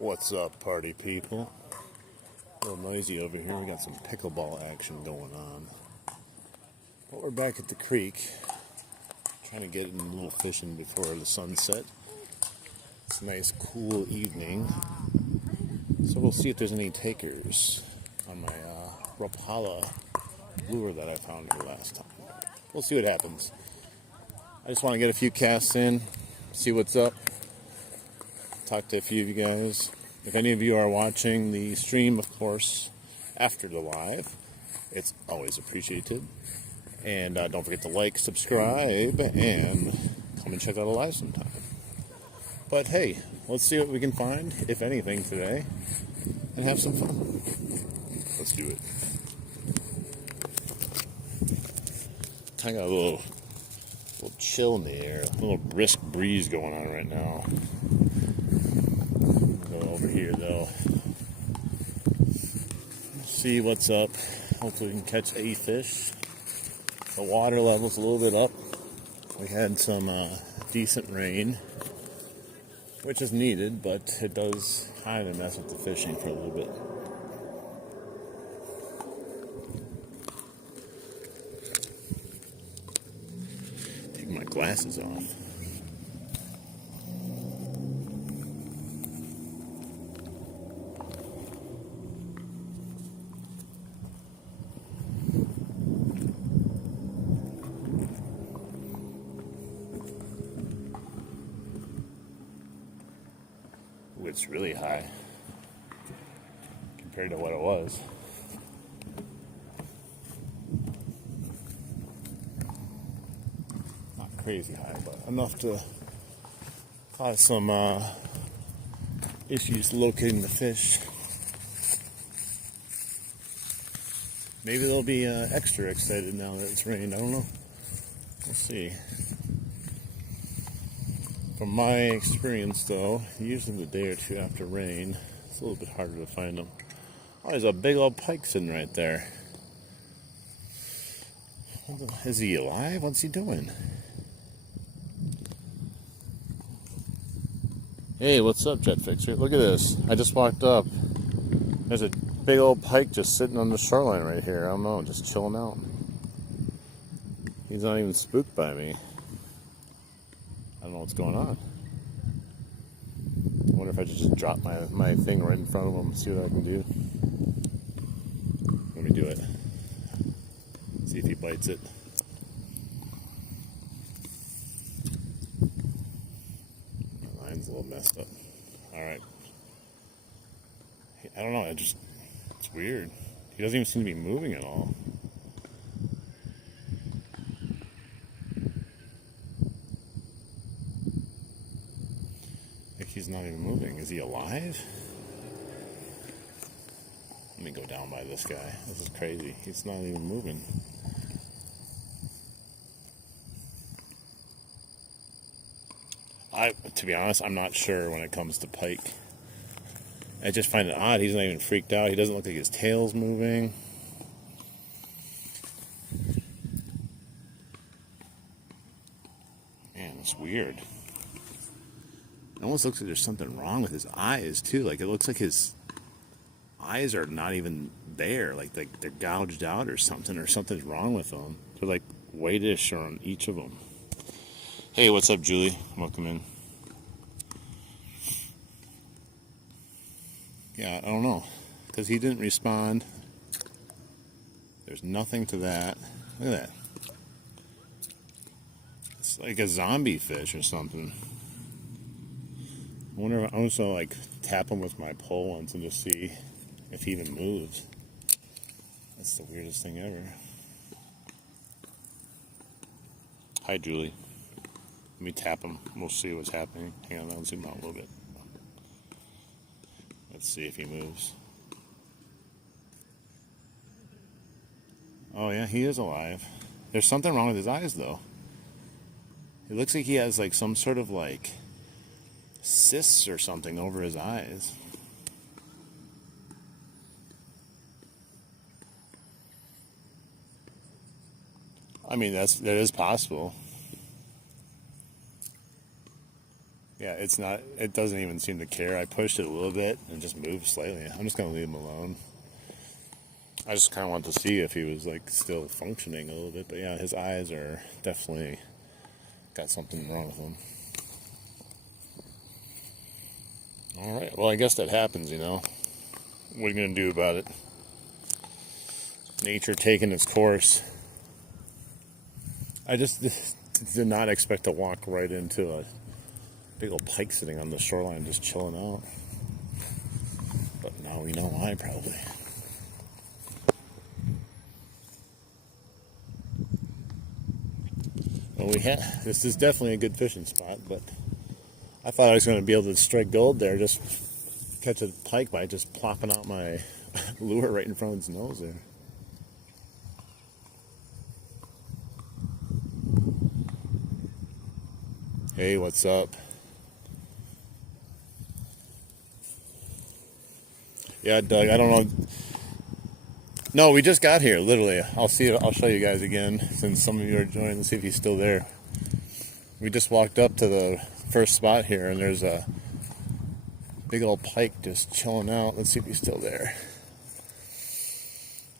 What's up, party people? A little noisy over here. We got some pickleball action going on. But we're back at the creek, trying to get in a little fishing before the sunset. It's a nice, cool evening. So we'll see if there's any takers on my Rapala lure that I found here last time. We'll see what happens. I just want to get a few casts in, see what's up. Talk to a few of you guys. If any of you are watching the stream, of course, after the live, it's always appreciated. And don't forget to like, subscribe, and come and check out a live sometime. But hey, let's see what we can find, if anything, today, and have some fun. Let's do it. I got a little chill in the air, a little brisk breeze going on right now. Over here though, see what's up. Hopefully we can catch a fish. The water level's a little bit up. We had some decent rain, which is needed, but it does kind of mess with the fishing for a little bit. Take my glasses off. It's really high compared to what it was. Not crazy high, but enough to cause some issues locating the fish. Maybe they'll be extra excited now that it's rained. I don't know. We'll see. From my experience, though, usually the day or two after rain, it's a little bit harder to find them. Oh, there's a big old pike sitting right there. Is he alive? What's he doing? Hey, what's up, Jet Fixer? Look at this. I just walked up. There's a big old pike just sitting on the shoreline right here. I don't know, just chilling out. He's not even spooked by me. I don't know what's going on. I wonder if I should just drop my thing right in front of him and see what I can do. Let me do it. See if he bites it. My line's a little messed up. Alright. I don't know, it's weird. He doesn't even seem to be moving at all. He's not even moving. Is he alive? Let me go down by this guy. This is crazy. He's not even moving. To be honest, I'm not sure when it comes to pike. I just find it odd. He's not even freaked out. He doesn't look like his tail's moving. Man, it's weird. It almost looks like there's something wrong with his eyes, too. Like, it looks like his eyes are not even there. Like they're gouged out or something's wrong with them. They're, like, whitish on each of them. Hey, what's up, Julie? Welcome in. Yeah, I don't know. Because he didn't respond. There's nothing to that. Look at that. It's like a zombie fish or something. I wonder if I'm just gonna like tap him with my pole once and just see if he even moves. That's the weirdest thing ever. Hi, Julie. Let me tap him. We'll see what's happening. Hang on, I'll zoom out a little bit. Let's see if he moves. Oh yeah, he is alive. There's something wrong with his eyes though. It looks like he has like some sort of like cysts or something over his eyes. I mean, that is possible. Yeah, Yeah, it's not, it doesn't even seem to care. I pushed it a little bit and just moved slightly. I'm just going to leave him alone. I just kind of wanted to see if he was like still functioning a little bit. But yeah, his eyes are definitely got something wrong with them. All right, well, I guess that happens, you know. What are you going to do about it? Nature taking its course. I just did not expect to walk right into a big old pike sitting on the shoreline just chilling out. But now we know why, probably. Well, this is definitely a good fishing spot, but I thought I was going to be able to strike gold there, just catch a pike by just plopping out my lure right in front of his nose there. Hey, what's up? Yeah, Doug, I don't know. No, we just got here, literally. I'll show you guys again, since some of you are joining, to see if he's still there. We just walked up to the first spot here, and there's a big old pike just chilling out. Let's see if he's still there.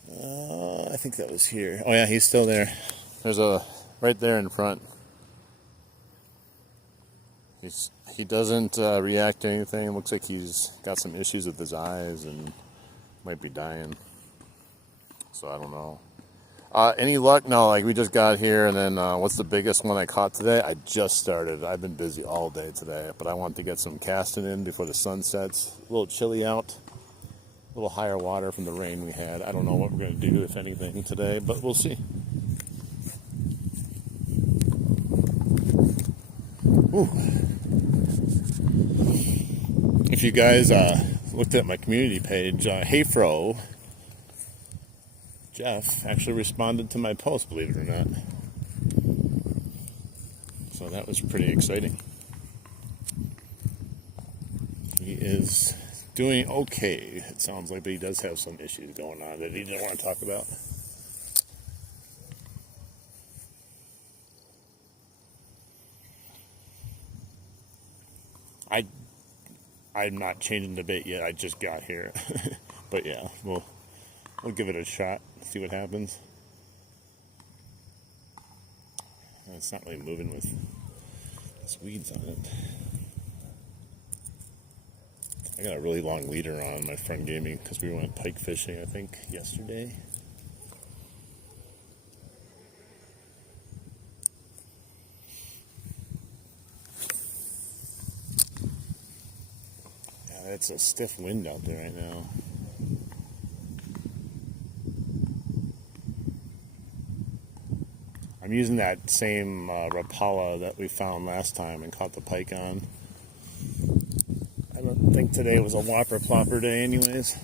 I think that was here. Oh yeah, he's still there. There's a right there in front. He doesn't react to anything. It looks like he's got some issues with his eyes and might be dying. So I don't know. Any luck? No, like we just got here, and then what's the biggest one I caught today? I just started. I've been busy all day today, but I want to get some casting in before the sun sets. A little chilly out, a little higher water from the rain we had. I don't know what we're going to do, if anything, today, but we'll see. Ooh. If you guys looked at my community page, Hayfro Jeff actually responded to my post, believe it or not. So that was pretty exciting. He is doing okay, it sounds like, but he does have some issues going on that he didn't want to talk about. I'm not changing the bait yet. I just got here. But yeah, we'll give it a shot, see what happens. It's not really moving with these weeds on it. I got a really long leader on my friend gave me because we went pike fishing, I think, yesterday. Yeah, it's a stiff wind out there right now. I'm using that same Rapala that we found last time and caught the pike on. I don't think today was a whopper plopper day anyways.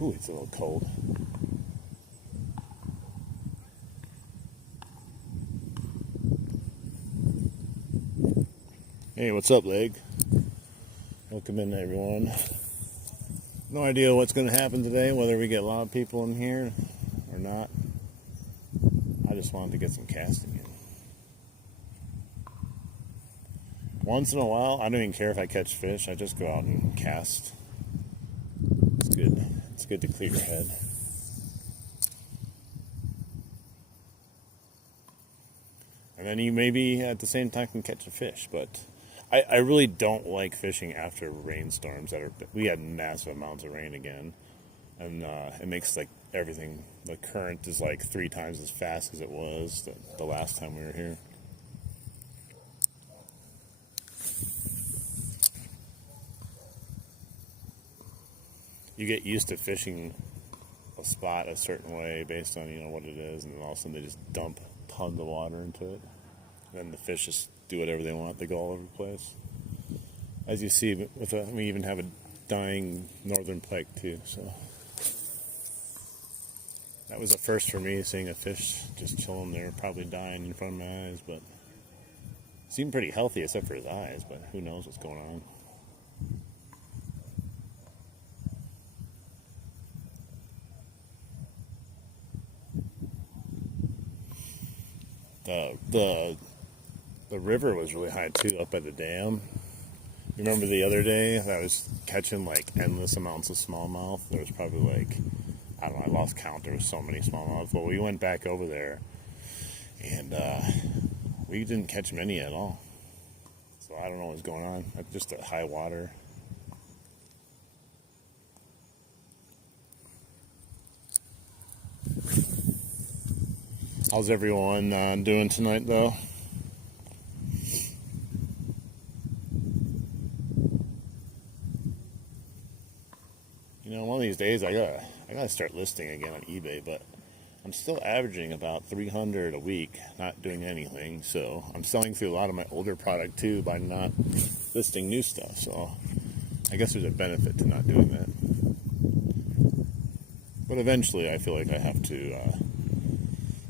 Ooh, it's a little cold. Hey, what's up, Leg? Welcome in, everyone. No idea what's going to happen today, whether we get a lot of people in here or not. I just wanted to get some casting in. Once in a while, I don't even care if I catch fish. I just go out and cast. It's good. It's good to clear your head. And then you maybe at the same time can catch a fish, but I really don't like fishing after rainstorms we had massive amounts of rain again, and it makes like everything, the current is like 3 times as fast as it was the last time we were here. You get used to fishing a spot a certain way based on, you know, what it is, and then all of a sudden they just dump tons of water into it. And then the fish just do whatever they want. They go all over the place. As you see, we even have a dying northern pike too. So that was a first for me, seeing a fish just chilling there, probably dying in front of my eyes. But seemed pretty healthy except for his eyes. But who knows what's going on? The river was really high too, up by the dam. You remember the other day I was catching like endless amounts of smallmouth? There was probably like, I don't know, I lost count. There was so many smallmouth. Well, we went back over there, and we didn't catch many at all. So I don't know what's going on. Just at high water. How's everyone doing tonight, though? You know, one of these days I gotta start listing again on eBay, but I'm still averaging about 300 a week, not doing anything. So I'm selling through a lot of my older product too by not listing new stuff. So I guess there's a benefit to not doing that. But eventually, I feel like I have to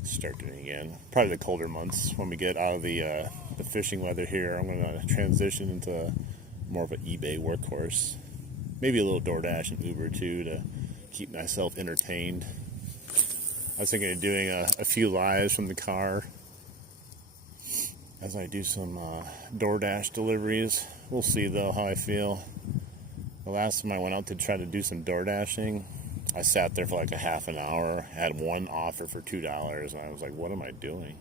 start doing it again. Probably the colder months when we get out of the fishing weather here. I'm going to transition into more of an eBay workhorse. Maybe a little DoorDash and Uber too to keep myself entertained. I was thinking of doing a few lives from the car as I do some DoorDash deliveries. We'll see though how I feel. The last time I went out to try to do some DoorDashing, I sat there for like a half an hour, had one offer for $2, and I was like, what am I doing?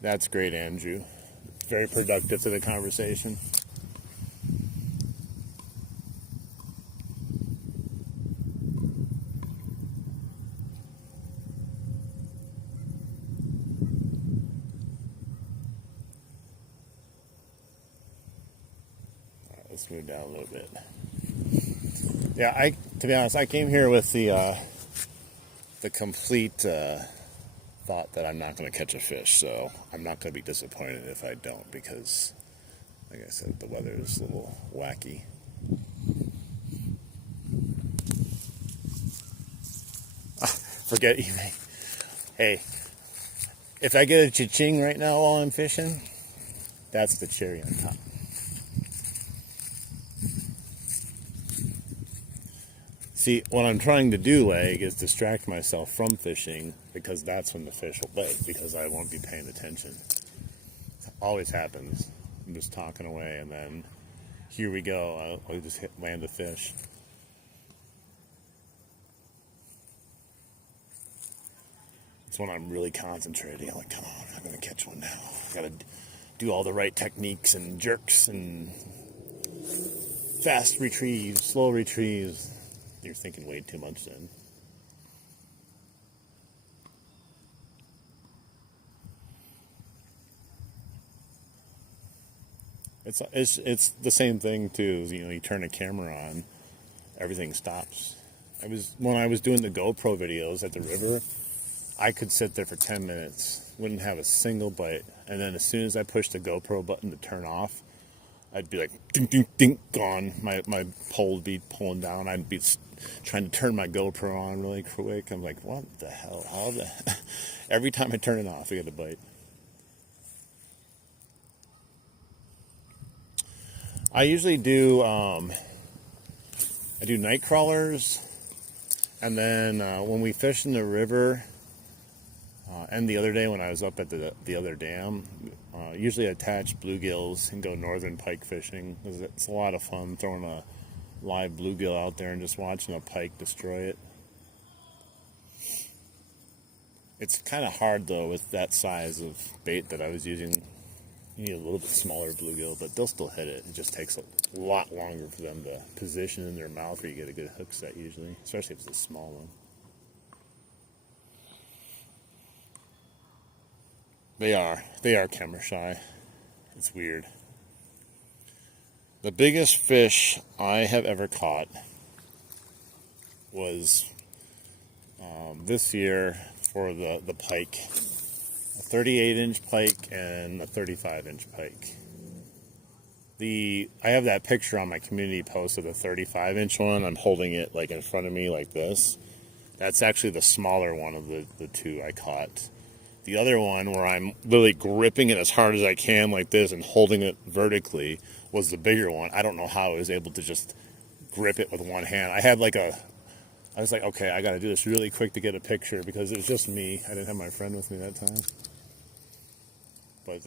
That's great, Andrew. Very productive to the conversation. Let's move down a little bit. Yeah, to be honest, I came here with the complete thought that I'm not going to catch a fish, so I'm not going to be disappointed if I don't, because, like I said, the weather is a little wacky. Forget eBay. Hey, if I get a cha-ching right now while I'm fishing, that's the cherry on top. See, what I'm trying to do, Leg, is distract myself from fishing, because that's when the fish will bite, because I won't be paying attention. It always happens. I'm just talking away, and then here we go. I'll just land a fish. It's when I'm really concentrating. I'm like, come on, I'm going to catch one now. I got to do all the right techniques and jerks and fast retrieves, slow retrieves. You're thinking way too much then. It's the same thing too. You know, you turn a camera on, everything stops. When I was doing the GoPro videos at the river, I could sit there for 10 minutes, wouldn't have a single bite, and then as soon as I pushed the GoPro button to turn off, I'd be like, ding, ding, ding, gone. My pole would be pulling down. I'd be trying to turn my GoPro on really quick. I'm like, what the hell? Every time I turn it off, I get a bite. I usually do, I do night crawlers, and then when we fish in the river, and the other day when I was up at the other dam, usually attach bluegills and go northern pike fishing. It's a lot of fun throwing a live bluegill out there and just watching a pike destroy it. It's kind of hard though with that size of bait that I was using. You need a little bit smaller bluegill, but they'll still hit it. It just takes a lot longer for them to position in their mouth where you get a good hook set usually, especially if it's a small one. They are camera shy. It's weird. The biggest fish I have ever caught was this year for the pike. A 38-inch pike and a 35-inch pike. I have that picture on my community post of the 35-inch one. I'm holding it like in front of me like this. That's actually the smaller one of the two I caught. The other one, where I'm literally gripping it as hard as I can like this and holding it vertically, was the bigger one. I don't know how I was able to just grip it with one hand. I had like a I was like, okay, I got to do this really quick to get a picture because it was just me. I didn't have my friend with me that time. But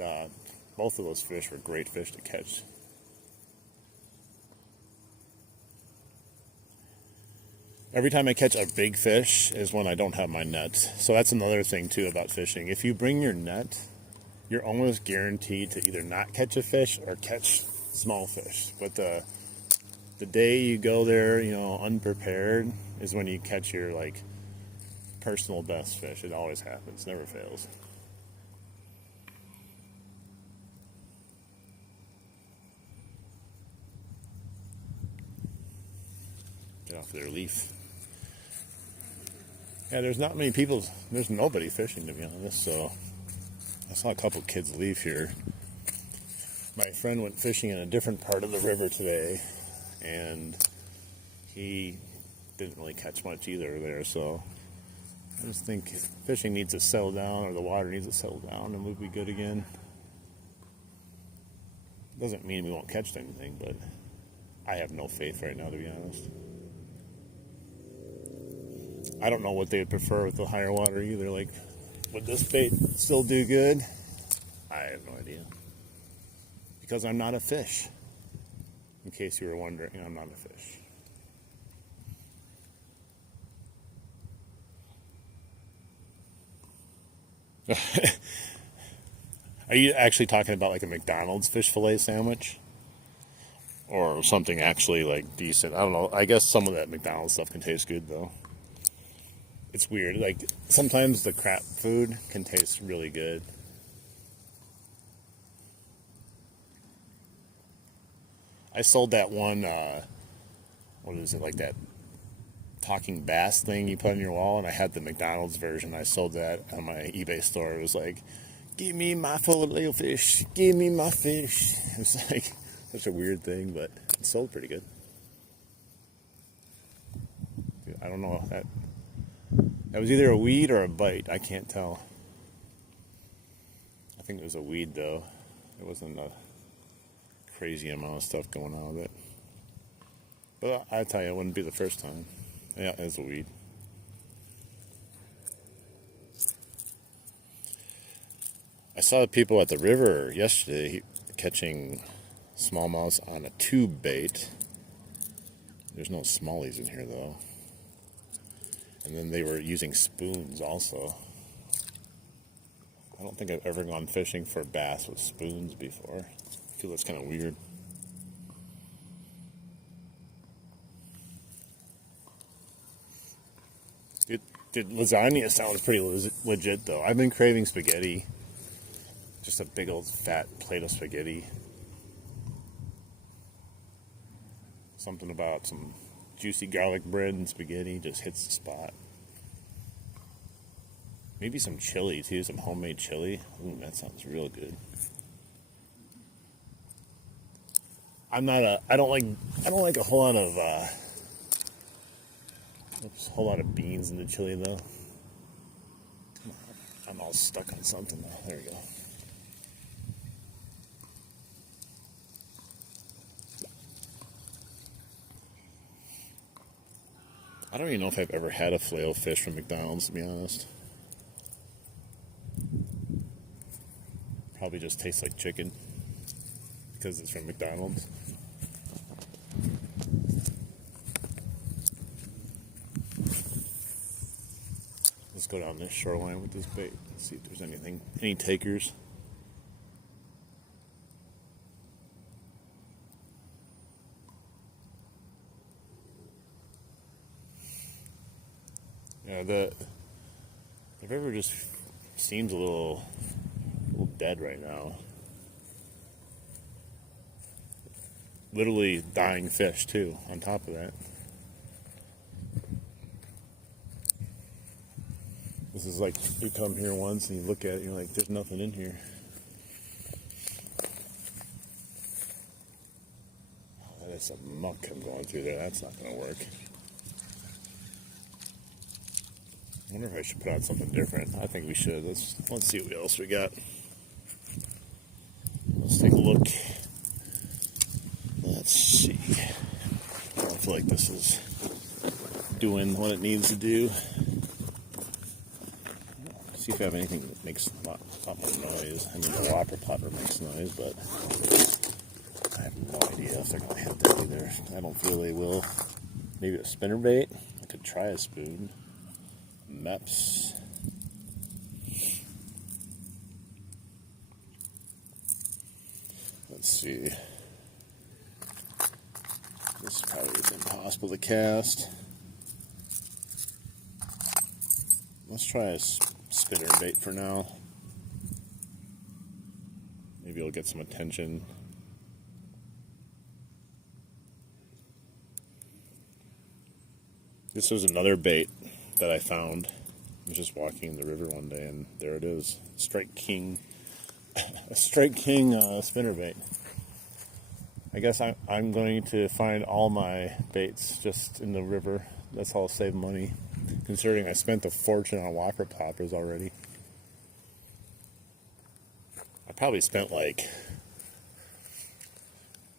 both of those fish were great fish to catch. Every time I catch a big fish is when I don't have my net. So that's another thing too about fishing. If you bring your net, you're almost guaranteed to either not catch a fish or catch small fish. But the day you go there, unprepared is when you catch your like personal best fish. It always happens, never fails. Get off their leaf. Yeah, there's not many people, there's nobody fishing to be honest, so I saw a couple kids leave here. My friend went fishing in a different part of the river today, and he didn't really catch much either there, so I just think fishing needs to settle down, or the water needs to settle down, and we'll be good again. Doesn't mean we won't catch anything, but I have no faith right now, to be honest. I don't know what they would prefer with the higher water either. Like, would this bait still do good? I have no idea. Because I'm not a fish. In case you were wondering, I'm not a fish. Are you actually talking about like a McDonald's fish fillet sandwich? Or something actually like decent? I don't know. I guess some of that McDonald's stuff can taste good though. It's weird. Like, sometimes the crap food can taste really good. I sold that one, what is it, like that talking bass thing you put on your wall, and I had the McDonald's version. I sold that on my eBay store. It was like, give me my filet fish, give me my fish. It was like such a weird thing, but it sold pretty good. I don't know if that was either a weed or a bite. I can't tell. I think it was a weed, though. It wasn't a crazy amount of stuff going on with it. But I tell you, it wouldn't be the first time. Yeah, it was a weed. I saw people at the river yesterday catching smallmouth on a tube bait. There's no smallies in here, though. And then they were using spoons also. I don't think I've ever gone fishing for bass with spoons before. I feel that's kind of weird. Lasagna sounds pretty legit though. I've been craving spaghetti. Just a big old fat plate of spaghetti. Something about some juicy garlic bread and spaghetti just hits the spot. Maybe some chili too, some homemade chili. Ooh, that sounds real good. I don't like a whole lot of beans in the chili though. I'm all stuck on something now. There we go. I don't even know if I've ever had a filet of fish from McDonald's, to be honest. Probably just tastes like chicken because it's from McDonald's. Let's go down this shoreline with this bait. Let's see if there's any takers. Yeah, the river just seems a little dead right now. Literally dying fish too, on top of that. This is like, you come here once and you look at it and you're like, there's nothing in here. Oh, that is some muck I'm going through there. That's not going to work. I wonder if I should put out something different. I think we should. Let's see what else we got. Let's take a look. Let's see. I feel like this is doing what it needs to do. See if I have anything that makes a lot more noise. I mean, the whopper popper makes noise, but I have no idea if they're going to hit that either. I don't feel they will. Maybe a spinnerbait. I could try a spoon. Meps. Let's see. This probably is impossible to cast. Let's try a spinnerbait for now. Maybe it'll get some attention. This was another bait that I found. I was just walking the river one day, and there it is. Strike King. A Strike King spinnerbait. I guess I'm going to find all my baits just in the river. That's how I'll save money, considering I spent a fortune on whopper poppers already. I probably spent like,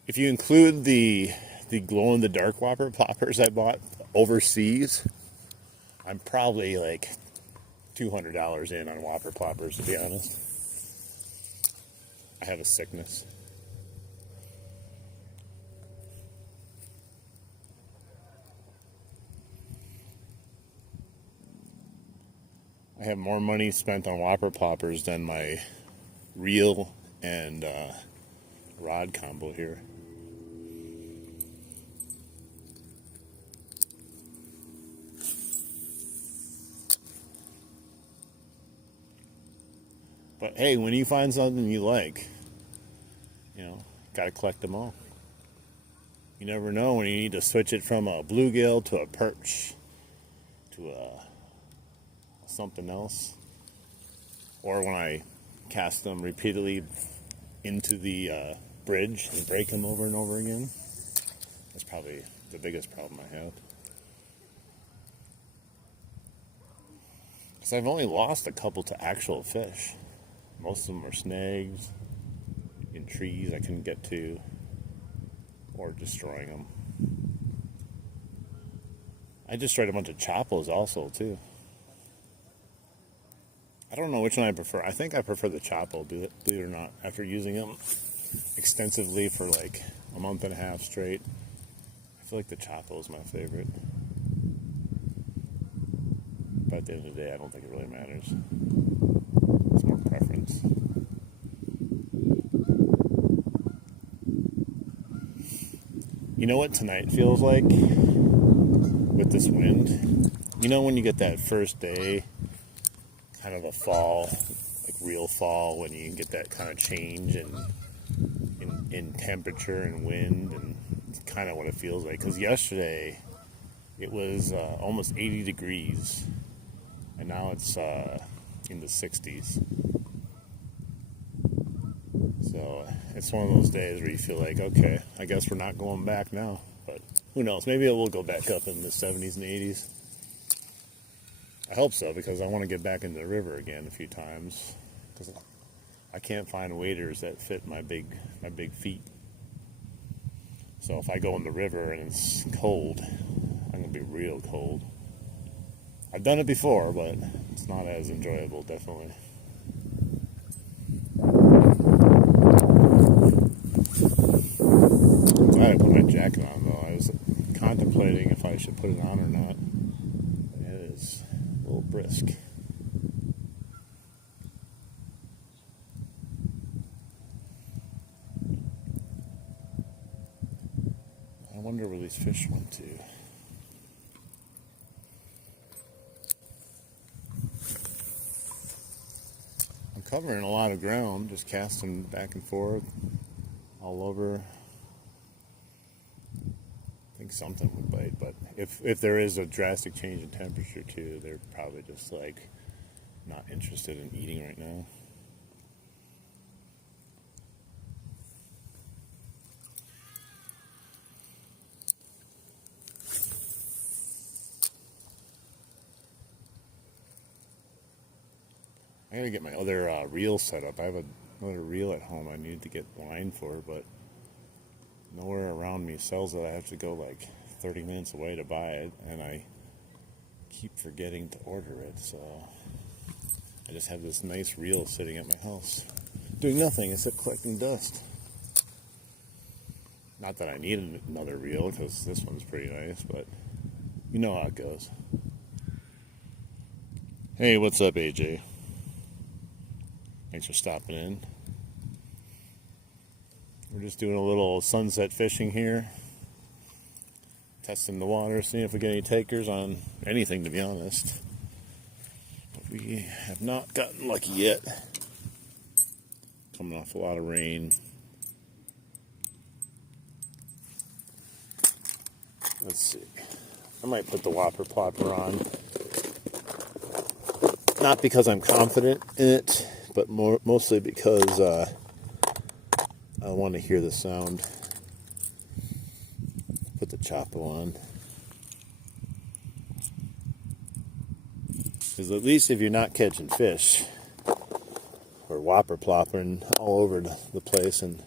if you include the glow-in-the-dark whopper poppers I bought overseas, I'm probably like $200 in on whopper poppers, to be honest. I have a sickness. I have more money spent on whopper poppers than my reel and rod combo here. But hey, when you find something you like, gotta collect them all. You never know when you need to switch it from a bluegill to a perch to something else, or when I cast them repeatedly into the bridge and break them over and over again. That's probably the biggest problem I have. Because I've only lost a couple to actual fish. Most of them are snags in trees I couldn't get to, or destroying them. I destroyed a bunch of choppos also too. I don't know which one I prefer. I think I prefer the Chopo, believe it or not, after using them extensively for like a month and a half straight. I feel like the Chopo is my favorite. But at the end of the day, I don't think it really matters. It's more preference. You know what tonight feels like with this wind? You know when you get that first day, kind of a fall, like real fall, when you get that kind of change in temperature and wind, and it's kind of what it feels like. Because yesterday it was almost 80 degrees, and now it's in the 60s. So it's one of those days where you feel like, okay, I guess we're not going back now. But who knows? Maybe it will go back up in the 70s and 80s. I hope so, because I want to get back into the river again a few times, because I can't find waders that fit my big feet. So if I go in the river and it's cold, I'm going to be real cold. I've done it before, but it's not as enjoyable, definitely. I'm glad I put my jacket on, though. I was contemplating if I should put it on or not. It is a little brisk. I wonder where these fish went to. I'm covering a lot of ground, just casting back and forth all over. I think something would bite, but if there is a drastic change in temperature too, they're probably just like not interested in eating right now. I gotta get my other reel set up. I have another reel at home I need to get line for, but nowhere around me sells it. I have to go like 30 minutes away to buy it, and I keep forgetting to order it, so I just have this nice reel sitting at my house, doing nothing except collecting dust. Not that I need another reel, because this one's pretty nice, but you know how it goes. Hey, what's up, AJ? Thanks for stopping in. We're just doing a little sunset fishing here. Testing the water, seeing if we get any takers on anything, to be honest. But we have not gotten lucky yet. Coming off a lot of rain. Let's see. I might put the whopper plopper on. Not because I'm confident in it, but mostly because I want to hear the sound. Put the Chapo on. Because at least if you're not catching fish, or whopper plopping all over the place, and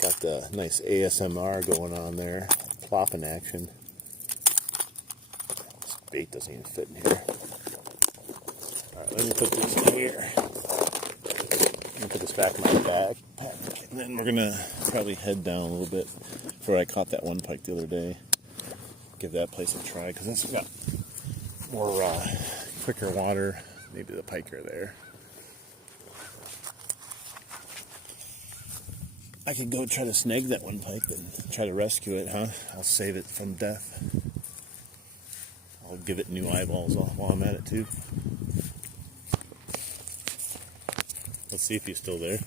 got the nice ASMR going on there, plopping action. This bait doesn't even fit in here. Alright, let me put this in here. Let me put this back in my backpack, and then we're gonna probably head down a little bit where I caught that one pike the other day. Give that place a try, because it's got more quicker water. Maybe the pike are there. I could go try to snag that one pike and try to rescue it, huh? I'll save it from death. I'll give it new eyeballs while I'm at it, too. Let's see if he's still there.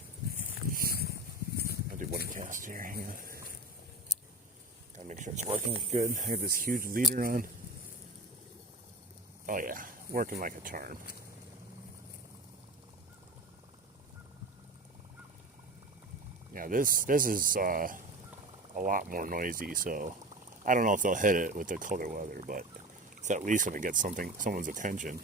I'll do one cast here. Hang on. Gotta make sure it's working good. I have this huge leader on. Oh yeah, working like a charm. Yeah, this is a lot more noisy, so I don't know if they'll hit it with the colder weather, but it's at least gonna get someone's attention.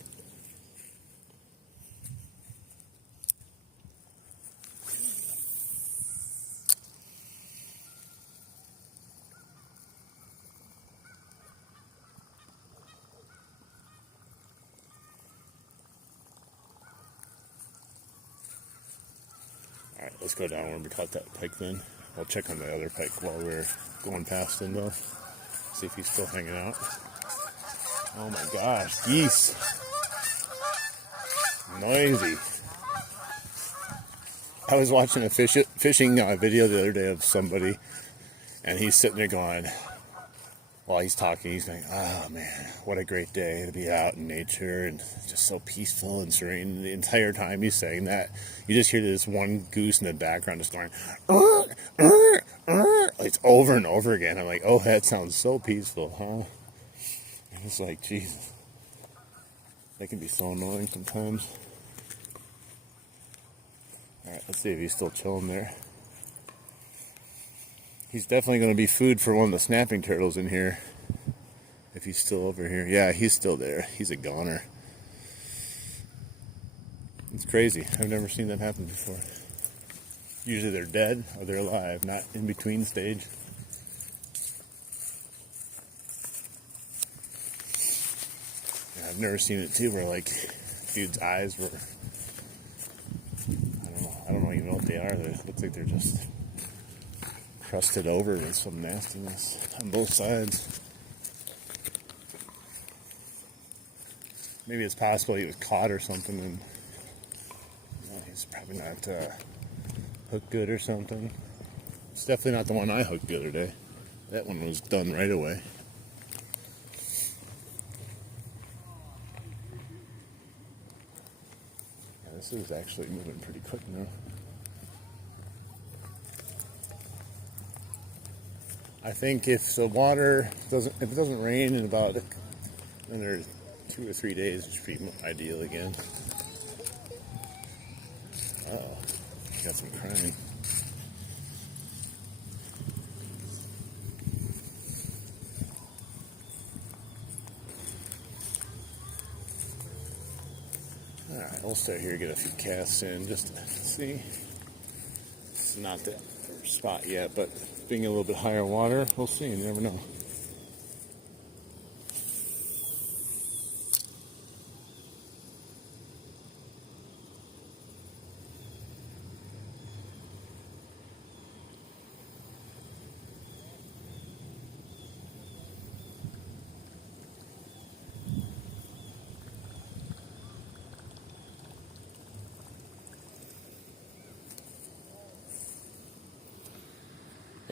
Alright, let's go down where we caught that pike then. I'll check on the other pike while we're going past him though. See if he's still hanging out. Oh my gosh, geese. Noisy. I was watching a fishing video the other day of somebody, and he's sitting there going, while he's talking, he's going, oh man, what a great day to be out in nature and just so peaceful and serene. The entire time he's saying that, you just hear this one goose in the background just going, it's over and over again. I'm like, oh, that sounds so peaceful, huh? And it's like, Jesus, that can be so annoying sometimes. Alright, let's see if he's still chilling there. He's definitely going to be food for one of the snapping turtles in here. If he's still over here. Yeah, he's still there. He's a goner. It's crazy. I've never seen that happen before. Usually they're dead or they're alive, not in between stage. Yeah, I've never seen it too where like dude's eyes were, I don't even know what they are. They look like they're just crusted over with some nastiness on both sides. Maybe it's possible he was caught or something and he's probably not hooked good or something. It's definitely not the one I hooked the other day. That one was done right away. Yeah, this is actually moving pretty quick now. I think if the water if it doesn't rain in about another 2 or 3 days, it should be ideal again. Oh, got some crying. Alright, we'll start here, get a few casts in just to see. It's not that spot yet, but being a little bit higher water, we'll see. You never know.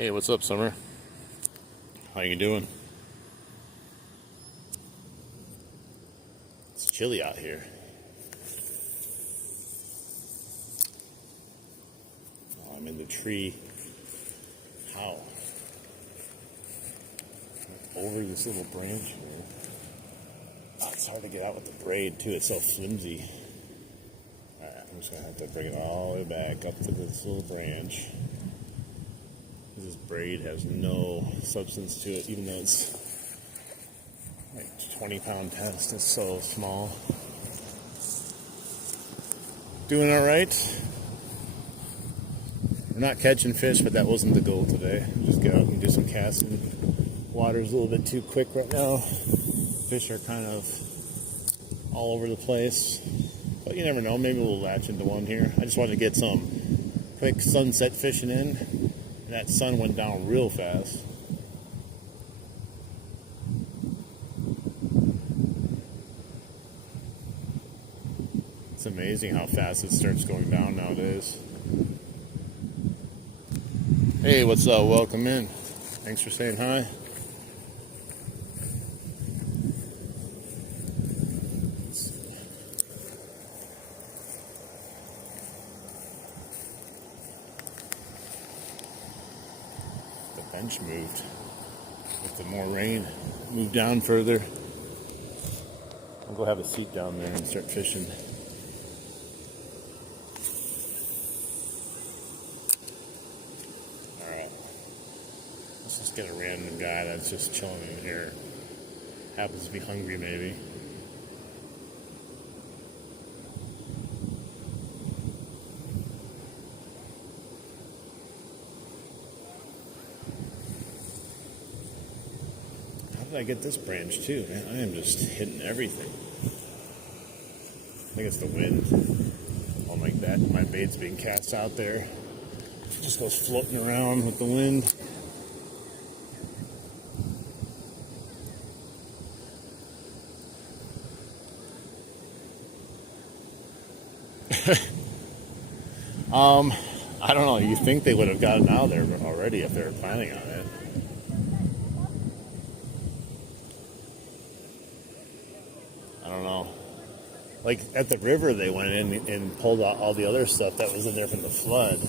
Hey, what's up, Summer? How you doing? It's chilly out here. Oh, I'm in the tree. How? Over this little branch here. Oh, it's hard to get out with the braid, too. It's so flimsy. Alright, I'm just going to have to bring it all the way back up to this little branch. This braid has no substance to it, even though it's like 20-pound test. It's so small. Doing all right. We're not catching fish, but that wasn't the goal today. Just get out and do some casting. Water's a little bit too quick right now. Fish are kind of all over the place. But you never know. Maybe we'll latch into one here. I just wanted to get some quick sunset fishing in. That sun went down real fast. It's amazing how fast it starts going down nowadays. Hey, what's up? Welcome in. Thanks for saying hi. Bench moved with the more rain. Move down further. I'll go have a seat down there and start fishing. Alright. Let's just get a random guy that's just chilling in here. Happens to be hungry maybe. I get this branch too, man. I am just hitting everything. I think it's the wind. Oh, like that. My bait's being cast out there. It just goes floating around with the wind. I don't know. You think they would have gotten out there already if they were planning on it. I don't know. Like at the river, they went in and pulled out all the other stuff that was in there from the flood.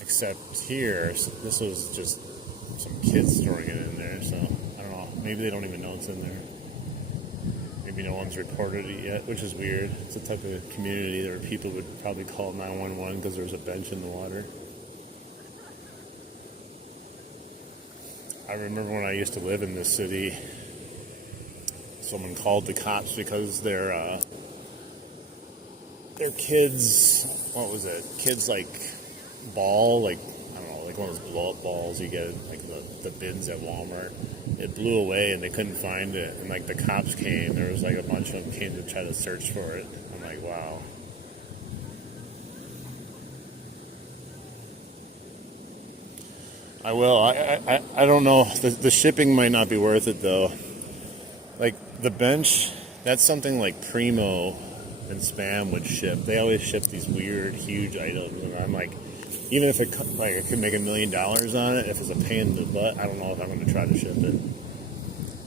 Except here, this was just some kids throwing it in there. So I don't know. Maybe they don't even know it's in there. Maybe no one's reported it yet, which is weird. It's a type of community where people would probably call 911 because there's a bench in the water. I remember when I used to live in this city. Someone called the cops because their kids, what was it? Kids like ball, like I don't know, like one of those blow up balls you get like the bins at Walmart. It blew away and they couldn't find it. And like the cops came, there was like a bunch of them came to try to search for it. I'm like, wow. I will. I don't know. The shipping might not be worth it though. Like the bench, that's something like Primo and Spam would ship. They always ship these weird, huge items, and I'm like, even if it like I could make $1 million on it, if it's a pain in the butt, I don't know if I'm going to try to ship it.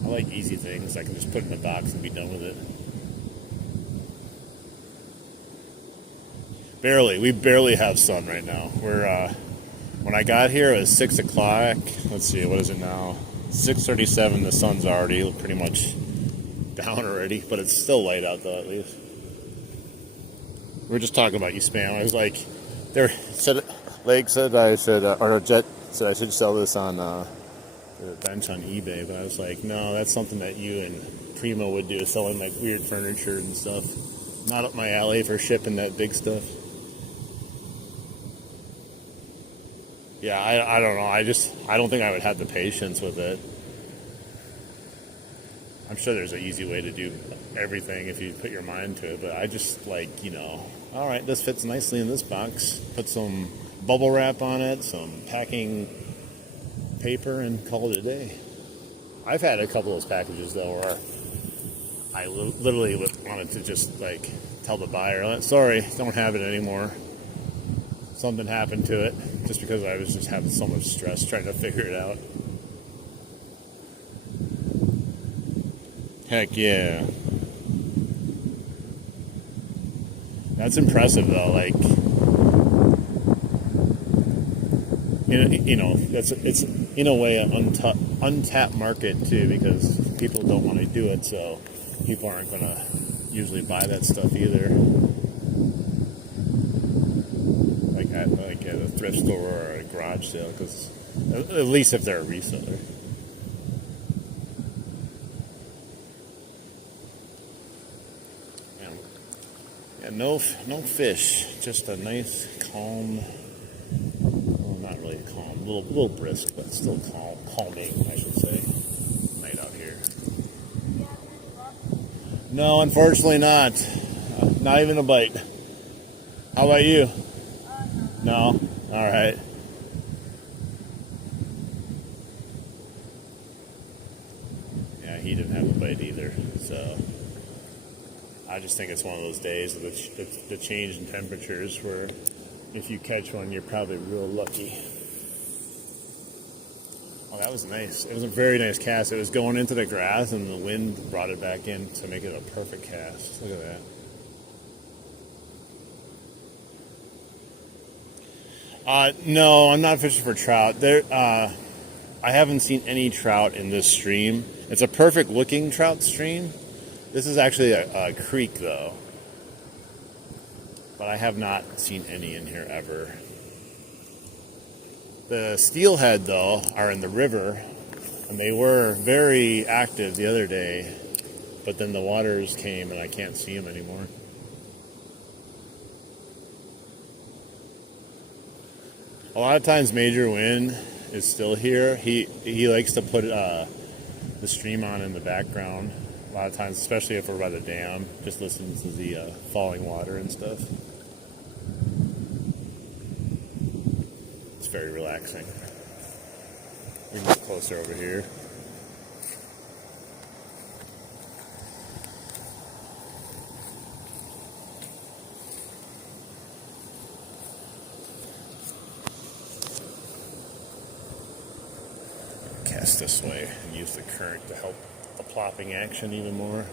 I like easy things. I can just put it in a box and be done with it. We barely have sun right now. We're when I got here, it was 6 o'clock. Let's see, what is it now? 6:37. The sun's already pretty much down already, but it's still light out though, at least. We were just talking about you, Spam. I was like, Leg said I should, or Jet said I should sell this on the bench on eBay, but I was like, no, that's something that you and Primo would do, selling like weird furniture and stuff. Not up my alley for shipping that big stuff. Yeah, I don't know. I don't think I would have the patience with it. I'm sure there's an easy way to do everything if you put your mind to it, but I just like, all right, this fits nicely in this box. Put some bubble wrap on it, some packing paper, and call it a day. I've had a couple of those packages, though, where I literally wanted to just, like, tell the buyer, sorry, don't have it anymore. something happened to it, just because I was just having so much stress trying to figure it out. Heck yeah. That's impressive though, like, it's in a way an untapped market too, because people don't want to do it, so people aren't going to usually buy that stuff either. Like at a thrift store or a garage sale, because at least if they're a reseller. Yeah, no fish, just a nice calm. Well, not really calm, a little brisk, but still calming, I should say. Night out here. No, unfortunately not. Not even a bite. How about you? No? Alright. Yeah, he didn't have a bite either, so I just think it's one of those days of the change in temperatures where if you catch one, you're probably real lucky. Oh, that was nice. It was a very nice cast. It was going into the grass, and the wind brought it back in to make it a perfect cast. Look at that. No, I'm not fishing for trout. I haven't seen any trout in this stream. It's a perfect looking trout stream. This is actually a creek, though. But I have not seen any in here ever. The steelhead, though, are in the river, and they were very active the other day, but then the waters came and I can't see them anymore. A lot of times Major Win is still here. He likes to put the stream on in the background. A lot of times, especially if we're by the dam, just listen to the falling water and stuff. It's very relaxing. We can get closer over here. Cast this way and use the current to help the plopping action even more.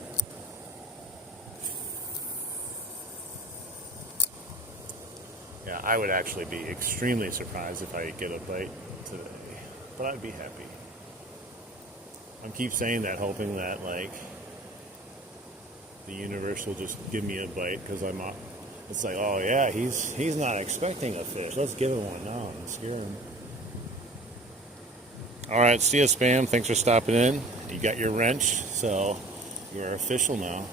Yeah, I would actually be extremely surprised if I get a bite today, but I'd be happy. I keep saying that, hoping that like the universe will just give me a bite, because it's like, oh yeah, he's not expecting a fish. Let's give him one now and scare him. All right, see you, Spam. Thanks for stopping in. You got your wrench, so you're official now.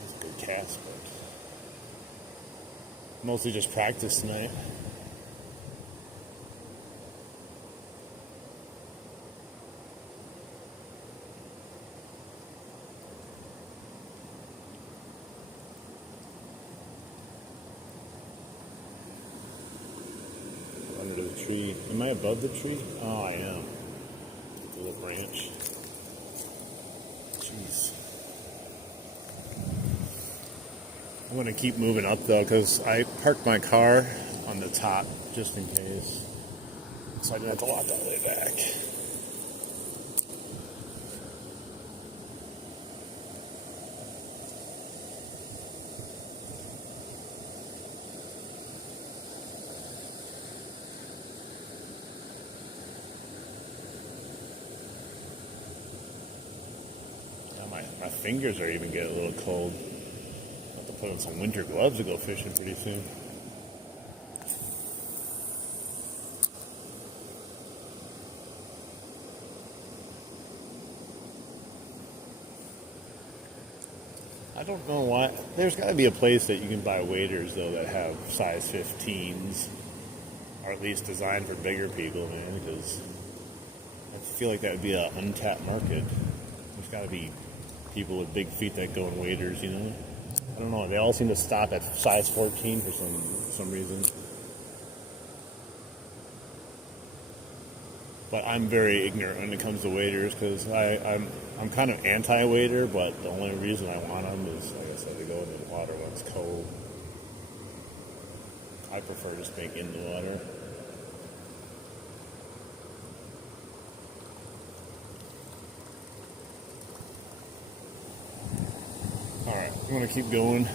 That's a good cast, but mostly just practice tonight. Under the tree. Am I above the tree? Oh, I am. The little branch. Jeez. I'm going to keep moving up, though, because I parked my car on the top just in case. So I didn't have to walk all the way back. My fingers are even getting a little cold. I'll have to put on some winter gloves to go fishing pretty soon. I don't know why. There's got to be a place that you can buy waders, though, that have size 15s, or at least designed for bigger people, man, because I feel like that would be an untapped market. There's got to be people with big feet that go in waders, you know? I don't know. They all seem to stop at size 14 for some reason. But I'm very ignorant when it comes to waders because I'm kind of anti-wader, but the only reason I want them is, like I said, to go in the water when it's cold. I prefer just being in the water. Alright, I'm going to keep going.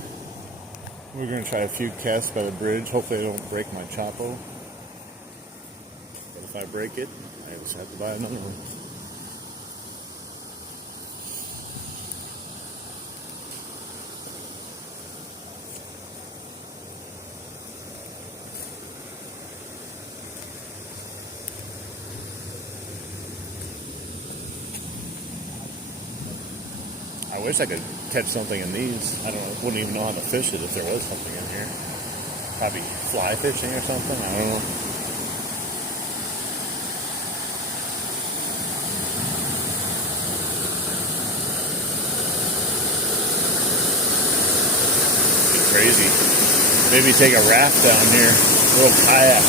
We're going to try a few casts by the bridge. Hopefully I don't break my Chapo. But if I break it, I just have to buy another one. I wish I could catch something in these. I wouldn't even know how to fish it if there was something in here. Probably fly fishing or something. I don't know. It's crazy. Maybe take a raft down here, a little kayak.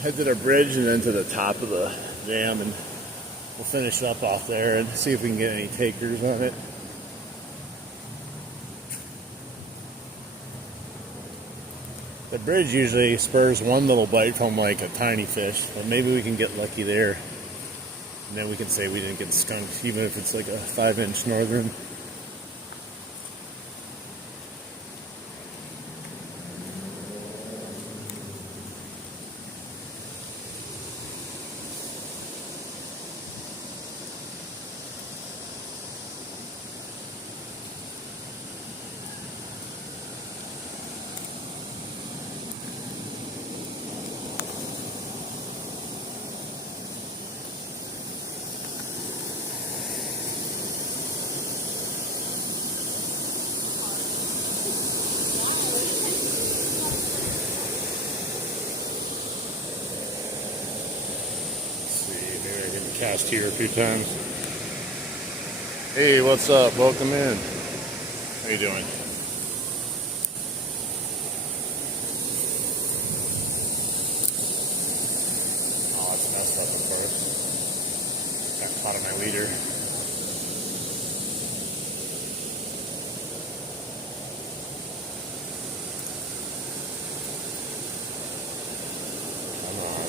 Head to the bridge and then to the top of the dam, and we'll finish up off there and see if we can get any takers on it. The bridge usually spurs one little bite from like a tiny fish, but maybe we can get lucky there, and then we can say we didn't get skunked, even if it's like a 5-inch northern. Cast here a few times. Hey, what's up? Welcome in. How you doing? Oh, it's messed up, of course. Got caught on my leader. Come on.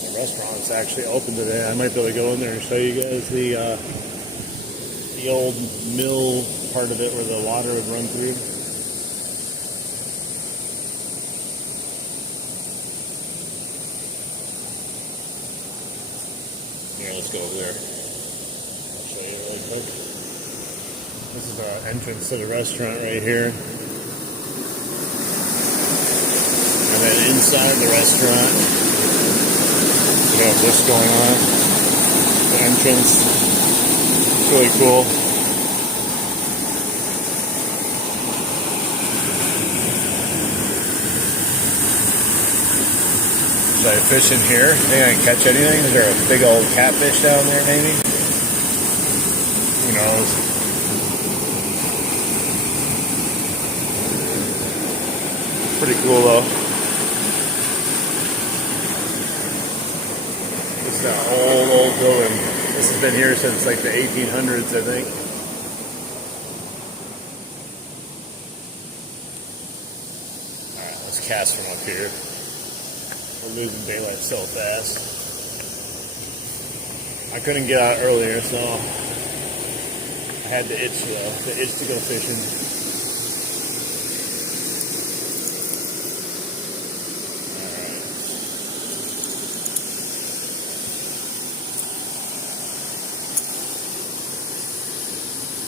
The restaurant's actually open today. I might be able to go in there and show you guys the old mill part of it where the water would run through. Here, let's go over there. I'll show you really quick. This is the entrance to the restaurant right here. And then inside the restaurant, we have this going on. The entrance. It's really cool. Should I fish in here? Think I can catch anything? Is there a big old catfish down there maybe? Who knows? Pretty cool though. It's an old building. This has been here since like the 1800s, I think. Alright, let's cast from up here. We're losing daylight so fast. I couldn't get out earlier, so I had the itch to go fishing.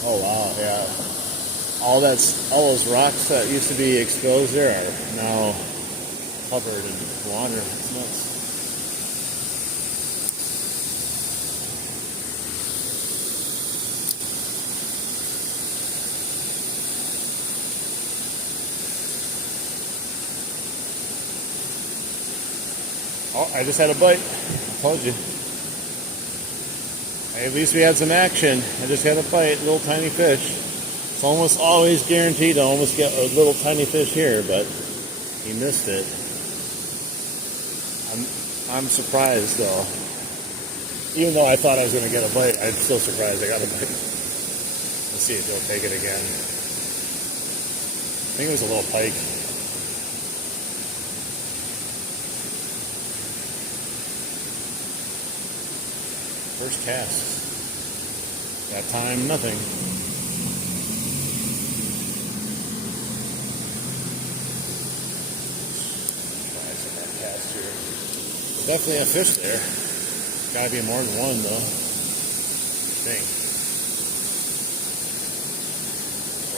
Oh wow, yeah. All those rocks that used to be exposed there are now covered in water. It's nuts. Oh, I just had a bite. I told you. Hey, at least we had some action. I just had a bite, little tiny fish. It's almost always guaranteed to almost get a little tiny fish here, but he missed it. I'm surprised though. Even though I thought I was going to get a bite, I'm still surprised I got a bite. Let's see if he'll take it again. I think it was a little pike. First cast. That time, nothing. Try some more casts here. Definitely a fish there. Gotta be more than one though. I think.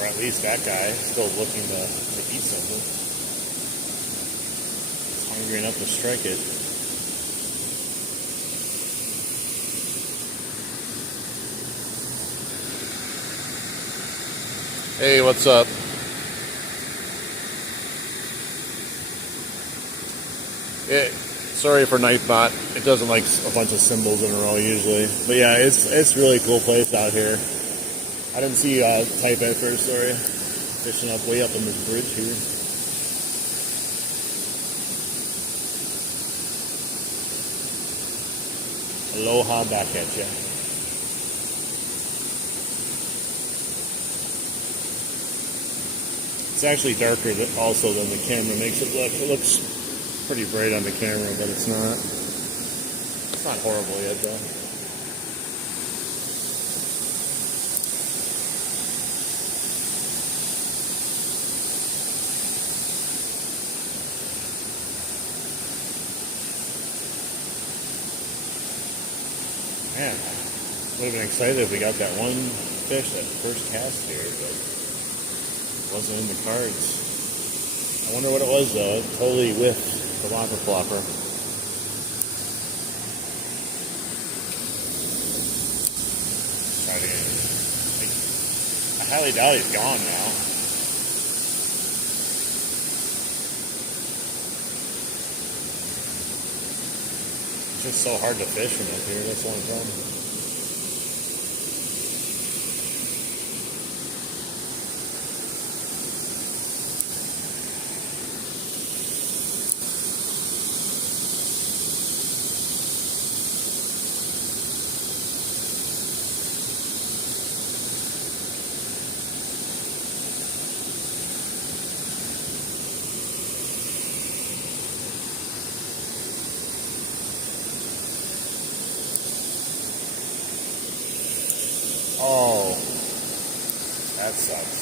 Or at least that guy still looking to eat something. He's hungry enough to strike it. Hey, what's up? Sorry for Knifebot. It doesn't like a bunch of symbols in a row usually. But yeah, it's really cool place out here. I didn't see type at first, sorry. Fishing up way up on this bridge here. Aloha back at ya. It's actually darker also than the camera makes it look. It looks pretty bright on the camera, but it's not. It's not horrible yet though. Man, would have been excited if we got that one fish, that first cast here, but it wasn't in the cards. I wonder what it was though. It totally whiffed the whopper flopper. Try it again. I highly doubt he's gone now. It's just so hard to fish from up here. That's the only problem. Oh, that sucks.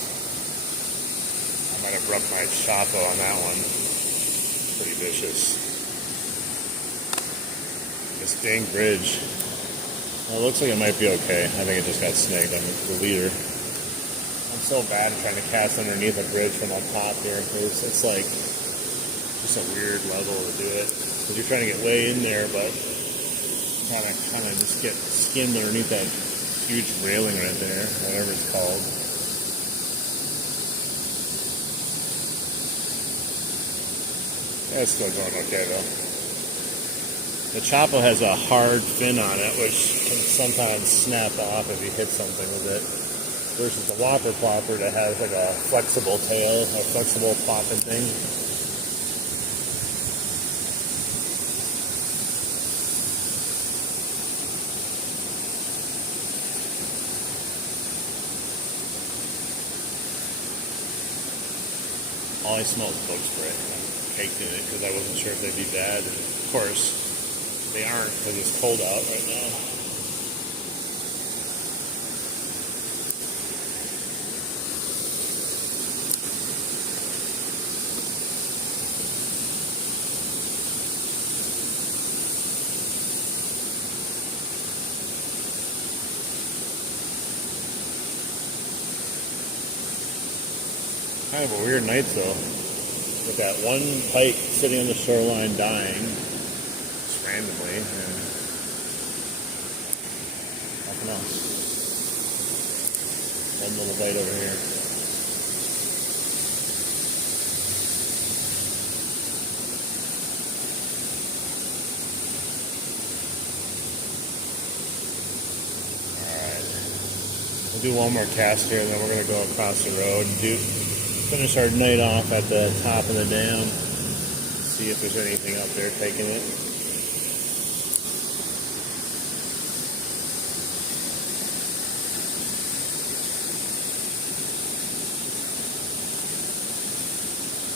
I might have rubbed my chapo on that one. Pretty vicious. This dang bridge. Well, it looks like it might be okay. I think it just got snagged on the leader. I'm so bad at trying to cast underneath a bridge from up top here. It's like just a weird level to do it. Because you're trying to get way in there, but kind of just get skimmed underneath that huge railing right there, whatever it's called. That's still going okay though. The Chapo has a hard fin on it, which can sometimes snap off if you hit something with it. Versus the Whopper Plopper that has like a flexible tail, a flexible plopping thing. All I smell is bug spray. I'm caked in it because I wasn't sure if they'd be bad. And of course, they aren't because it's cold out right now. Kind of a weird night though, with that one pike sitting on the shoreline dying, just randomly, and nothing else. One little bite over here. We'll do one more cast here, and then we're going to go across the road and finish our night off at the top of the dam. See if there's anything up there taking it.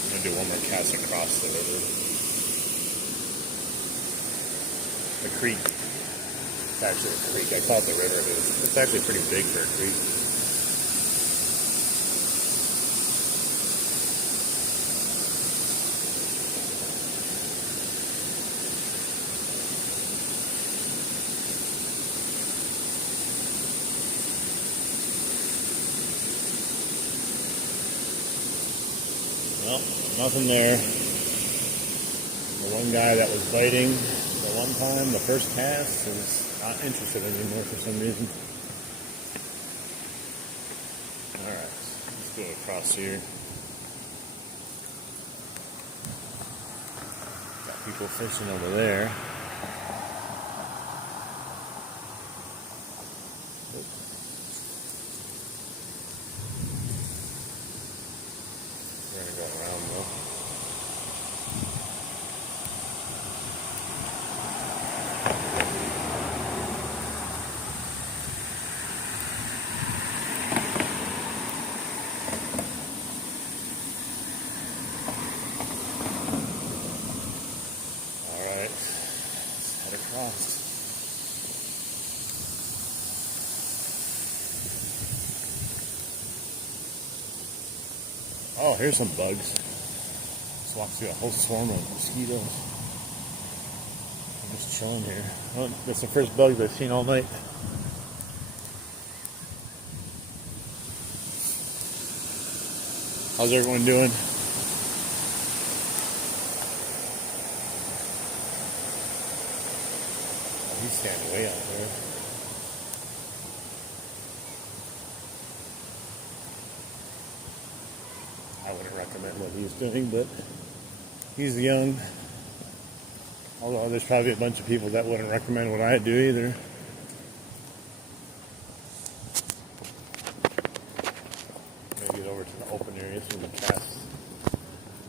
I'm going to do one more cast across the river. The creek. It's actually a creek. I call it the river. It's actually pretty big for a creek. Well, nothing there. The one guy that was biting the one time, the first cast, is not interested anymore for some reason. Alright, let's go across here. Got people fishing over there. We're going to go around though. Alright, let's head across. Oh, here's some bugs. Just walked through a whole swarm of mosquitoes. I'm just chilling here. Oh, that's the first bug I've seen all night. How's everyone doing? Oh, he's standing way out there. I wouldn't recommend what he's doing, but he's young. Although there's probably a bunch of people that wouldn't recommend what I do either. Maybe get over to the open area so we can cast.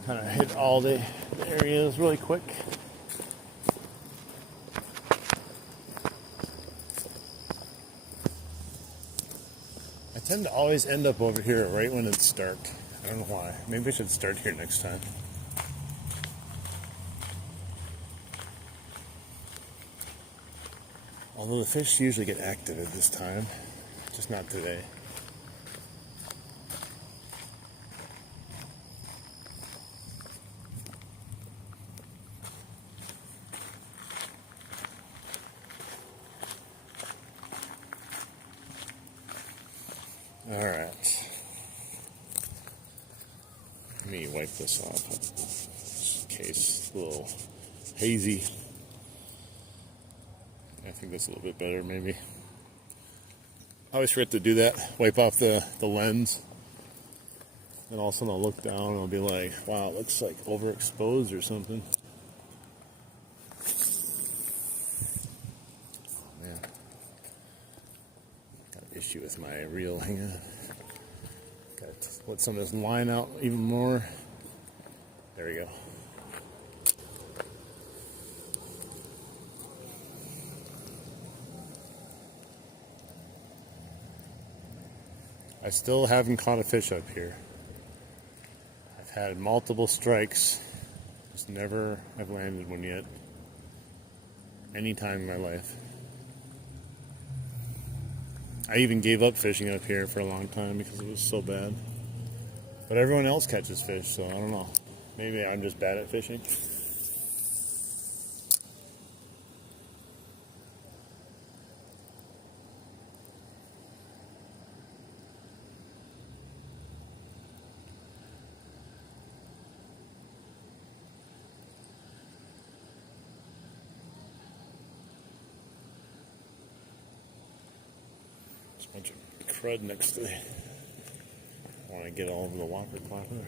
Kind of hit all the areas really quick. I tend to always end up over here right when it's dark. I don't know why. Maybe I should start here next time. Although the fish usually get active at this time, just not today. All right. Let me wipe this off just in case it's a little hazy. I think that's a little bit better, maybe. I always forget to do that. Wipe off the lens. And all of a sudden I'll look down and I'll be like, wow, it looks like overexposed or something. Man. Got an issue with my reel. Hang on. Got to let some of this line out even more. There we go. I still haven't caught a fish up here. I've had multiple strikes, just never have landed one yet. Any time in my life. I even gave up fishing up here for a long time because it was so bad. But everyone else catches fish, so I don't know. Maybe I'm just bad at fishing. Bunch of crud next to the. I want to get all over the whopper plopper.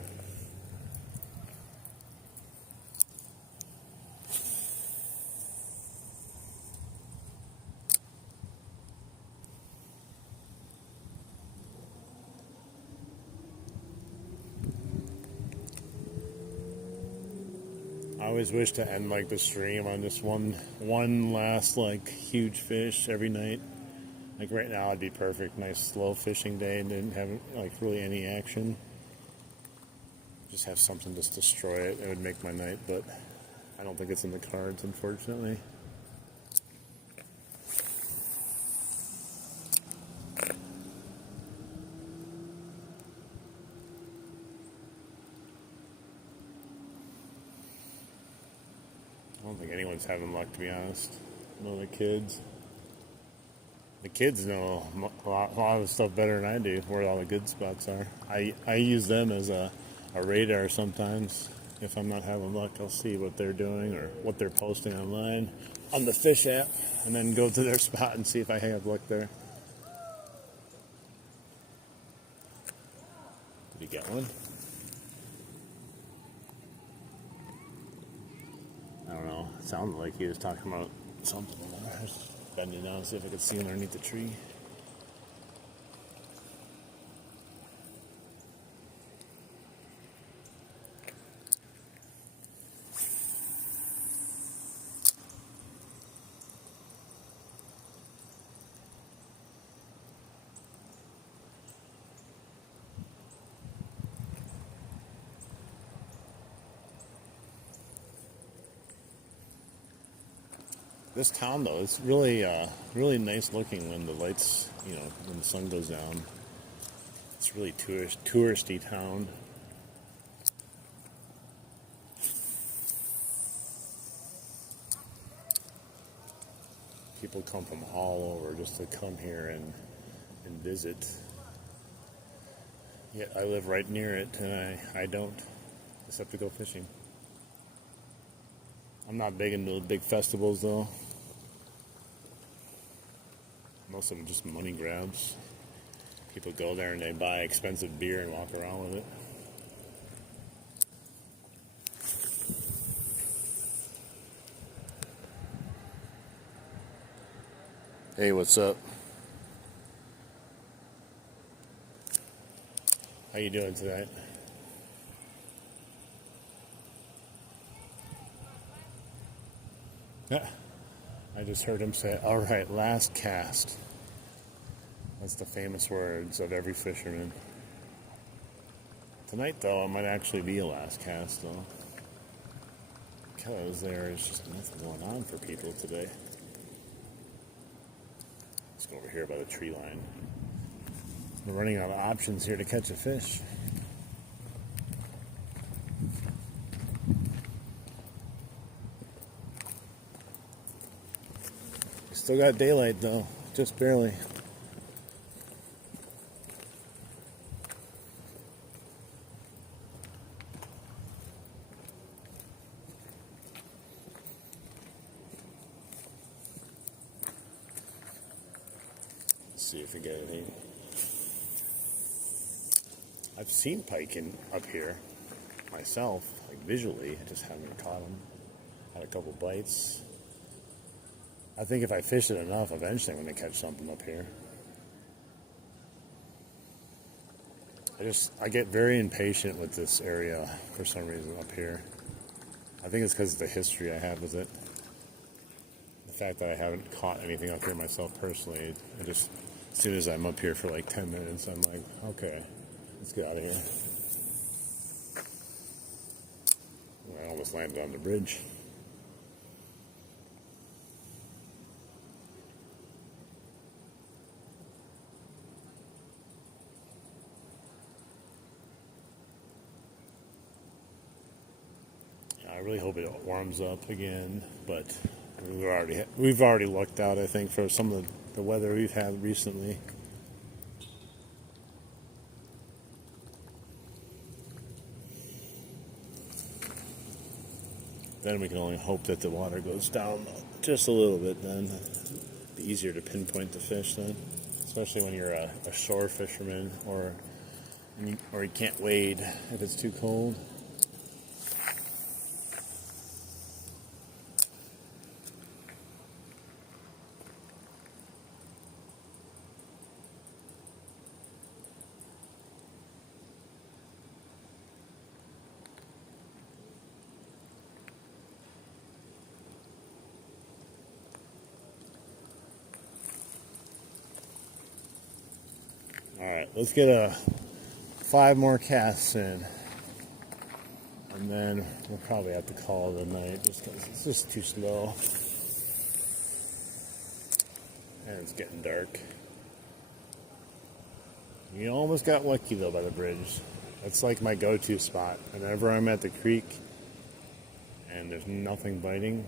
always wish to end like the stream on just one last like huge fish every night. Like right now it'd be perfect, nice slow fishing day and didn't have like really any action. Just have something just destroy it. It would make my night, but I don't think it's in the cards, unfortunately. I don't think anyone's having luck, to be honest. No, the kids. The kids know a lot of the stuff better than I do, where all the good spots are. I use them as a radar sometimes. If I'm not having luck, I'll see what they're doing or what they're posting online on the fish app, and then go to their spot and see if I have luck there. Did you get one? I don't know. It sounded like he was talking about something. I was bending down to see if I could see him underneath the tree. This town, though, it's really, really nice looking when the lights, when the sun goes down. It's really touristy town. People come from all over just to come here and visit. Yet I live right near it, and I don't, except to go fishing. I'm not big into the big festivals, though. Most of them just money grabs. People go there and they buy expensive beer and walk around with it. Hey, what's up? How you doing tonight? Yeah. I just heard him say, "All right, last cast." That's the famous words of every fisherman. Tonight, though, it might actually be a last cast, though. Because there is just nothing going on for people today. Let's go over here by the tree line. We're running out of options here to catch a fish. Still got daylight, though, just barely. Let's see if we get any. I've seen pike up here myself, like visually. I just haven't caught them. Had a couple bites. I think if I fish it enough, eventually I'm going to catch something up here. I get very impatient with this area for some reason up here. I think it's because of the history I have with it. The fact that I haven't caught anything up here myself personally, as soon as I'm up here for like 10 minutes, I'm like, okay, let's get out of here. I almost landed on the bridge. I really hope it warms up again, but we've already lucked out, I think, for some of the weather we've had recently. Then we can only hope that the water goes down just a little bit. Then it'd be easier to pinpoint the fish then, especially when you're a shore fisherman or you can't wade if it's too cold. Alright, let's get 5 more casts in. And then we'll probably have to call it a night just because it's just too slow. And it's getting dark. You almost got lucky though by the bridge. That's like my go-to spot. Whenever I'm at the creek and there's nothing biting,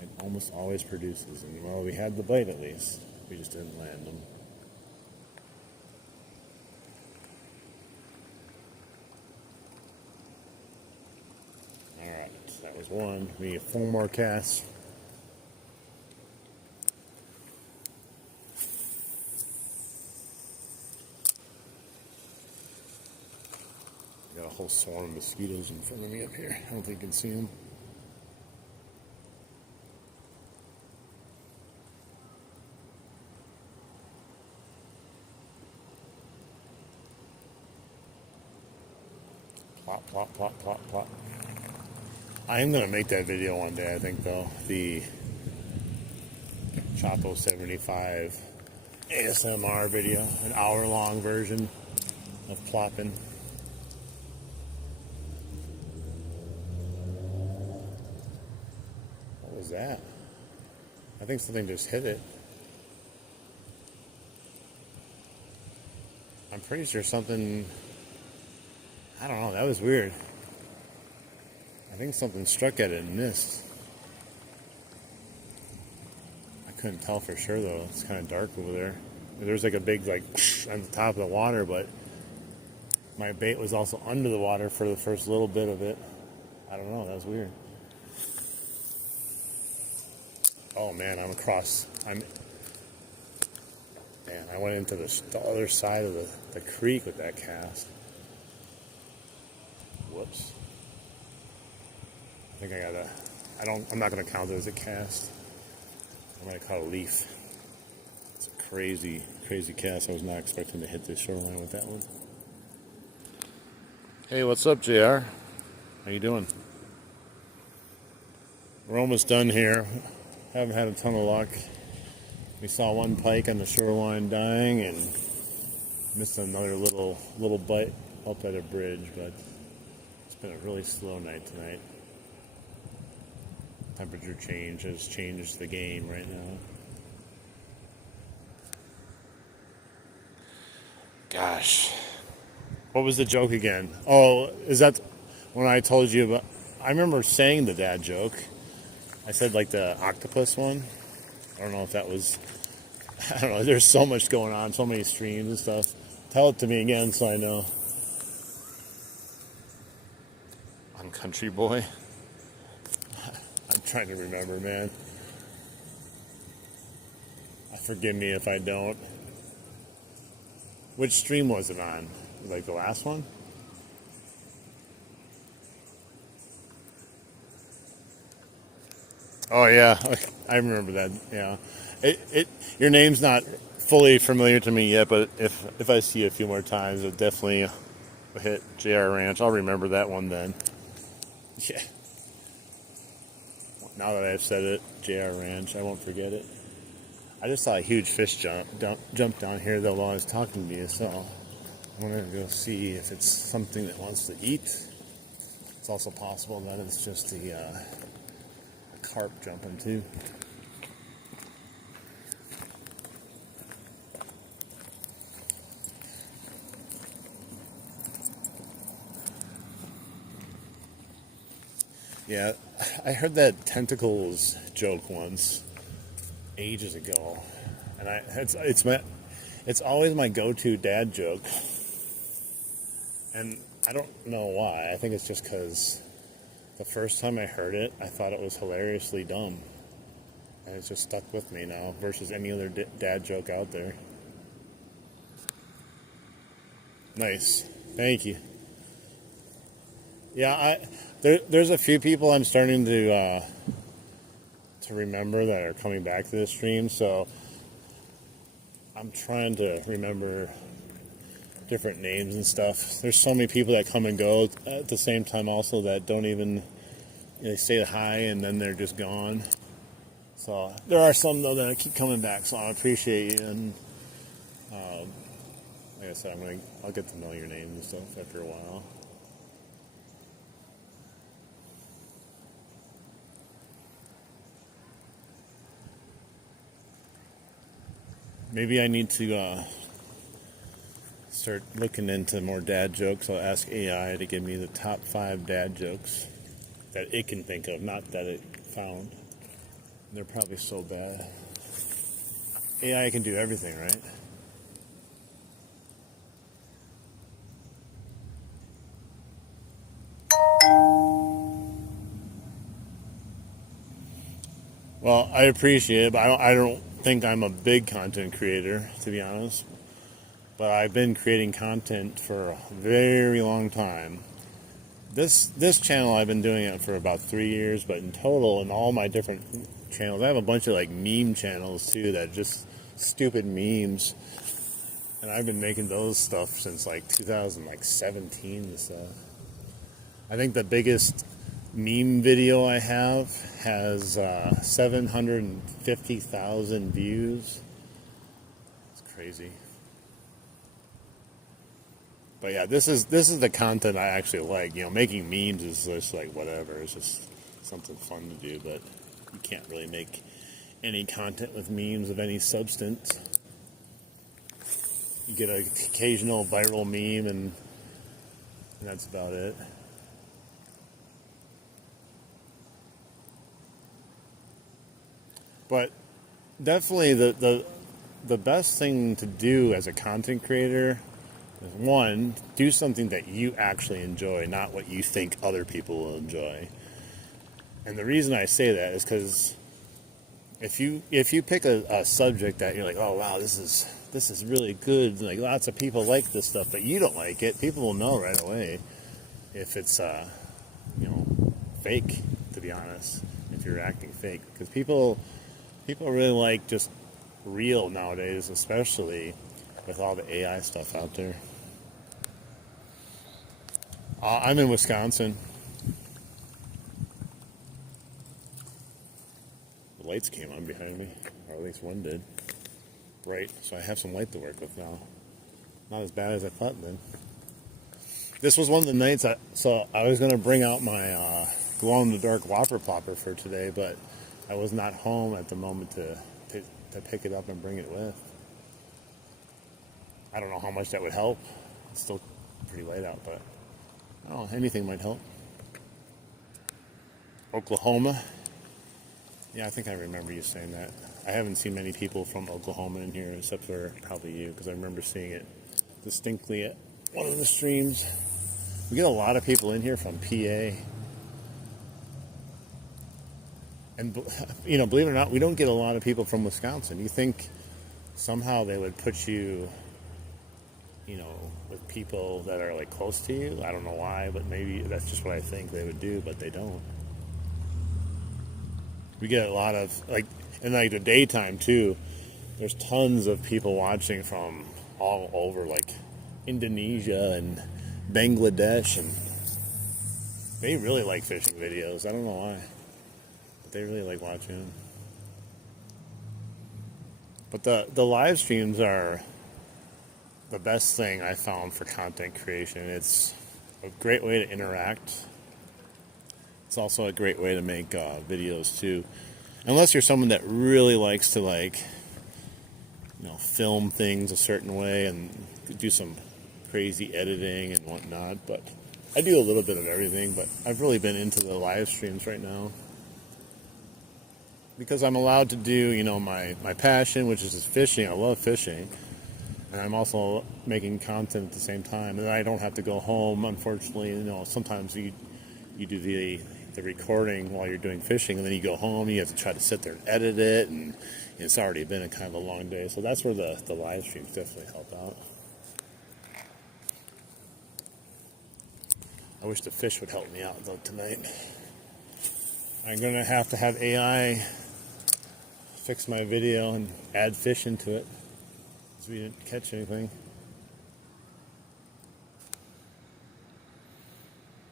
it almost always produces. And well, we had the bite at least. We just didn't land them. Alright, that was one. We need 4 more casts. Got a whole swarm of mosquitoes in front of me up here. I don't think you can see them. Plop, plop, plop, plop, plop. I am going to make that video one day, I think, though. The Chapo 75 ASMR video. An hour-long version of plopping. What was that? I think something just hit it. I'm pretty sure something... I don't know, that was weird. I think something struck at it and missed. I couldn't tell for sure though. It's kind of dark over there. There's like a big like on the top of the water, but my bait was also under the water for the first little bit of it. I don't know, that was weird. Oh man, I went into the other side of the creek with that cast. Whoops. I think I'm not going to count it as a cast. I'm going to call it a leaf. It's a crazy, crazy cast. I was not expecting to hit the shoreline with that one. Hey, what's up, JR? How you doing? We're almost done here. Haven't had a ton of luck. We saw one pike on the shoreline dying and missed another little bite up at a bridge, but it's been a really slow night tonight. Temperature changes the game right now. Gosh. What was the joke again? Oh, is that when I told you about... I remember saying the dad joke. I said like the octopus one. I don't know if that was... I don't know. There's so much going on. So many streams and stuff. Tell it to me again so I know. I'm country boy. I'm trying to remember, man. Forgive me if I don't. Which stream was it on? Like the last one? Oh yeah, I remember that. Yeah, your name's not fully familiar to me yet, but if I see it a few more times, it definitely hit JR Ranch. I'll remember that one then. Yeah. Now that I've said it, JR Ranch, I won't forget it. I just saw a huge fish jump down here though while I was talking to you, so I'm gonna go see if it's something that wants to eat. It's also possible that it's just the carp jumping too. Yeah, I heard that tentacles joke once, ages ago, and it's always my go-to dad joke, and I don't know why. I think it's just because the first time I heard it, I thought it was hilariously dumb, and it's just stuck with me now versus any other dad joke out there. Nice, thank you. Yeah, there's a few people I'm starting to remember that are coming back to the stream, so I'm trying to remember different names and stuff. There's so many people that come and go at the same time also that don't even, they say hi and then they're just gone. So there are some though that keep coming back, so I appreciate you, and Like I said, I'll get to know your name and stuff after a while. Maybe I need to start looking into more dad jokes. I'll ask AI to give me the top 5 dad jokes that it can think of, not that it found. They're probably so bad. AI can do everything, right? Well, I appreciate it, but I don't think I'm a big content creator, to be honest. But I've been creating content for a very long time. This channel, I've been doing it for about 3 years, but in total, in all my different channels, I have a bunch of like meme channels too, that just stupid memes. And I've been making those stuff since like 2017 and stuff. I think the biggest meme video I have has 750,000 views. It's crazy. But yeah, this is the content I actually like. You know, making memes is just like whatever. It's just something fun to do, but you can't really make any content with memes of any substance. You get an occasional viral meme, and that's about it. But definitely the best thing to do as a content creator is, one, do something that you actually enjoy, not what you think other people will enjoy. And the reason I say that is because if you pick a subject that you're like, oh wow, this is really good, like lots of people like this stuff, but you don't like it, people will know right away if it's fake, to be honest, if you're acting fake, because people really like just real nowadays, especially with all the AI stuff out there. I'm in Wisconsin. The lights came on behind me, or at least one did. Right, so I have some light to work with now. Not as bad as I thought then. This was one of the nights, so I was going to bring out my glow-in-the-dark Whopper Plopper for today, but I was not home at the moment to pick it up and bring it with. I don't know how much that would help. It's still pretty light out, but anything might help. Oklahoma. Yeah, I think I remember you saying that. I haven't seen many people from Oklahoma in here, except for probably you, because I remember seeing it distinctly at one of the streams. We get a lot of people in here from PA. And, believe it or not, we don't get a lot of people from Wisconsin. You think somehow they would put you, with people that are, like, close to you? I don't know why, but maybe that's just what I think they would do, but they don't. We get a lot of, in the daytime, too, there's tons of people watching from all over, like, Indonesia and Bangladesh, and they really like fishing videos. I don't know why. They really like watching them. But the live streams are the best thing I found for content creation. It's a great way to interact. It's also a great way to make videos too. Unless you're someone that really likes to film things a certain way and do some crazy editing and whatnot. But I do a little bit of everything, but I've really been into the live streams right now, because I'm allowed to do, my passion, which is fishing. I love fishing. And I'm also making content at the same time. And I don't have to go home, unfortunately. Sometimes you do the recording while you're doing fishing, and then you go home, you have to try to sit there and edit it, and it's already been a kind of a long day. So that's where the live streams definitely help out. I wish the fish would help me out, though, tonight. I'm going to have AI fix my video and add fish into it, so we didn't catch anything.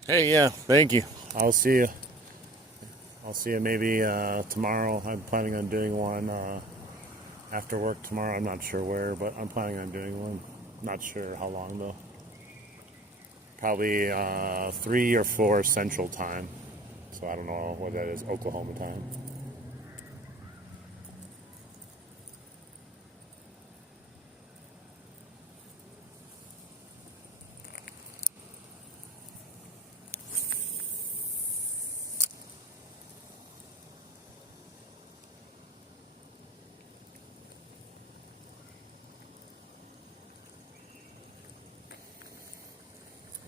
Hey, yeah, thank you. I'll see you. Maybe tomorrow. I'm planning on doing one after work tomorrow. I'm not sure where, but I'm planning on doing one. Not sure how long though. Probably 3 or 4 Central Time. So I don't know what that is, Oklahoma time.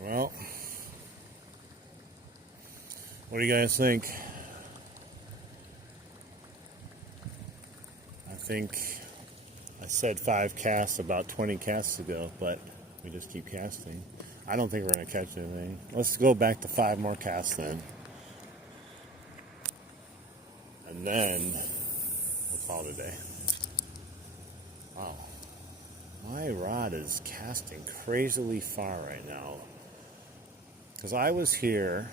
Well, what do you guys think? I think I said 5 casts about 20 casts ago, but we just keep casting. I don't think we're going to catch anything. Let's go back to 5 more casts then. And then we'll call it a day. Wow. My rod is casting crazily far right now. Because I was here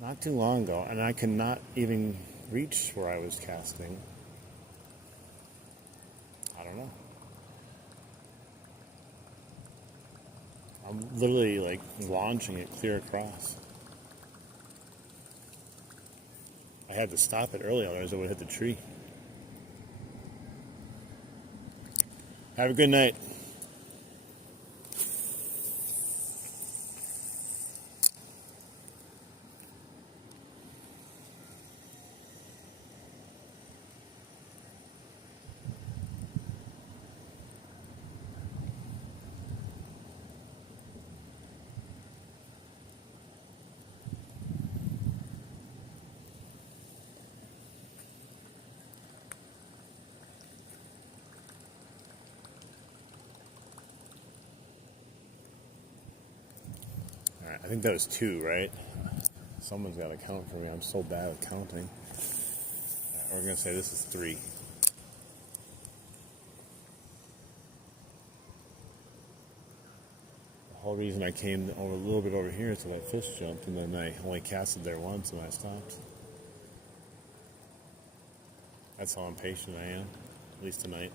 not too long ago, and I cannot even reach where I was casting. I don't know. I'm literally like launching it clear across. I had to stop it early, otherwise I would have hit the tree. Have a good night. Alright, I think that was 2, right? Someone's got to count for me. I'm so bad at counting. Right, we're going to say this is 3. The whole reason I came over a little bit over here is so that fish jumped, and then I only casted there once and I stopped. That's how impatient I am, at least tonight.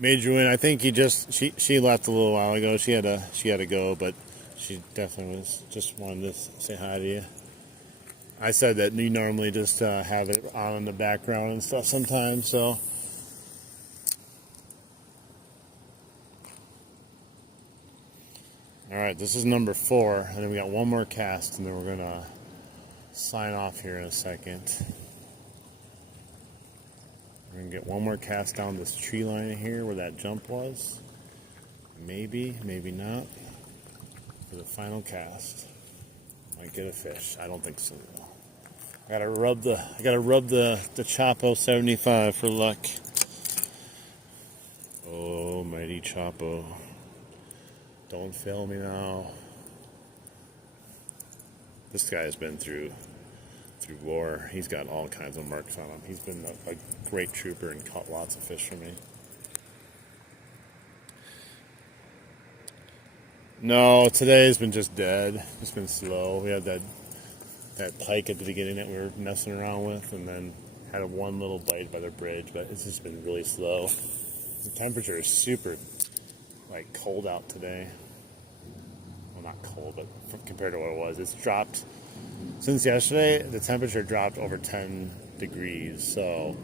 Major win. I think she left a little while ago. She had to go, but she definitely was just wanted to say hi to you. I said that you normally just have it on in the background and stuff sometimes, so. All right, this is number 4, and then we got one more cast, and then we're gonna sign off here in a second. We're going to get one more cast down this tree line here where that jump was. Maybe, maybe not. For the final cast. Might get a fish. I don't think so. I gotta rub the Chapo 75 for luck. Oh, mighty Chapo. Don't fail me now. This guy has been through war. He's got all kinds of marks on him. He's been a great trooper and caught lots of fish for me. No, today's been just dead. It's been slow. We had that pike at the beginning that we were messing around with, and then had one little bite by the bridge, but it's just been really slow. The temperature is super cold out today. Well, not cold, but compared to what it was, it's dropped. Since yesterday, the temperature dropped over 10 degrees, so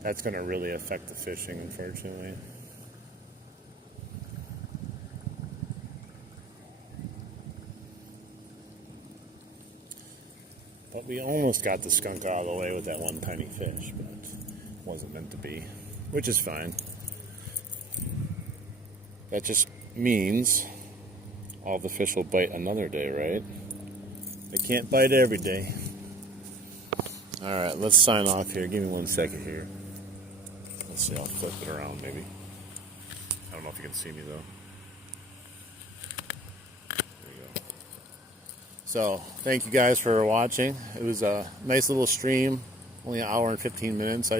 that's going to really affect the fishing, unfortunately. But we almost got the skunk out of the way with that one tiny fish, but it wasn't meant to be, which is fine. That just means all the fish will bite another day, right? They can't bite every day. Alright, let's sign off here. Give me 1 second here. Let's see, I'll flip it around maybe. I don't know if you can see me though. There you go. So, thank you guys for watching. It was a nice little stream. Only an hour and 15 minutes.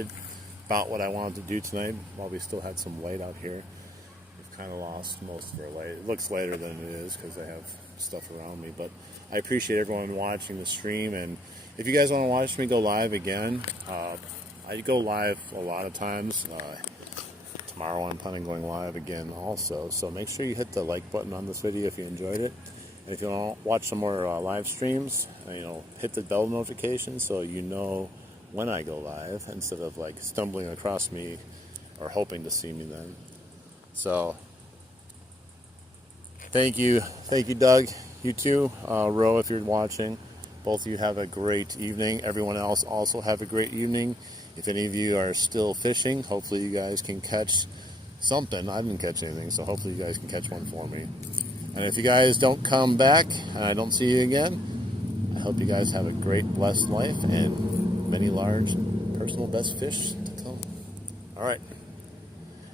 About what I wanted to do tonight while we still had some light out here. We've kind of lost most of our light. It looks lighter than it is because I have stuff around me. But I appreciate everyone watching the stream, and if you guys want to watch me go live again, I go live a lot of times. Tomorrow I'm planning on going live again also, so make sure you hit the like button on this video if you enjoyed it. And if you want to watch some more live streams, hit the bell notification so you know when I go live, instead of like stumbling across me or hoping to see me then. So thank you Doug, you too, Ro, if you're watching. Both of you have a great evening. Everyone else also have a great evening. If any of you are still fishing, hopefully you guys can catch something. I didn't catch anything, so hopefully you guys can catch one for me. And if you guys don't come back and I don't see you again, I hope you guys have a great, blessed life and many large personal best fish to come. All right.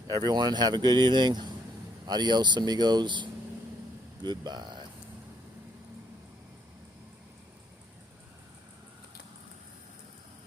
Everyone have a good evening. Adios, amigos. Goodbye.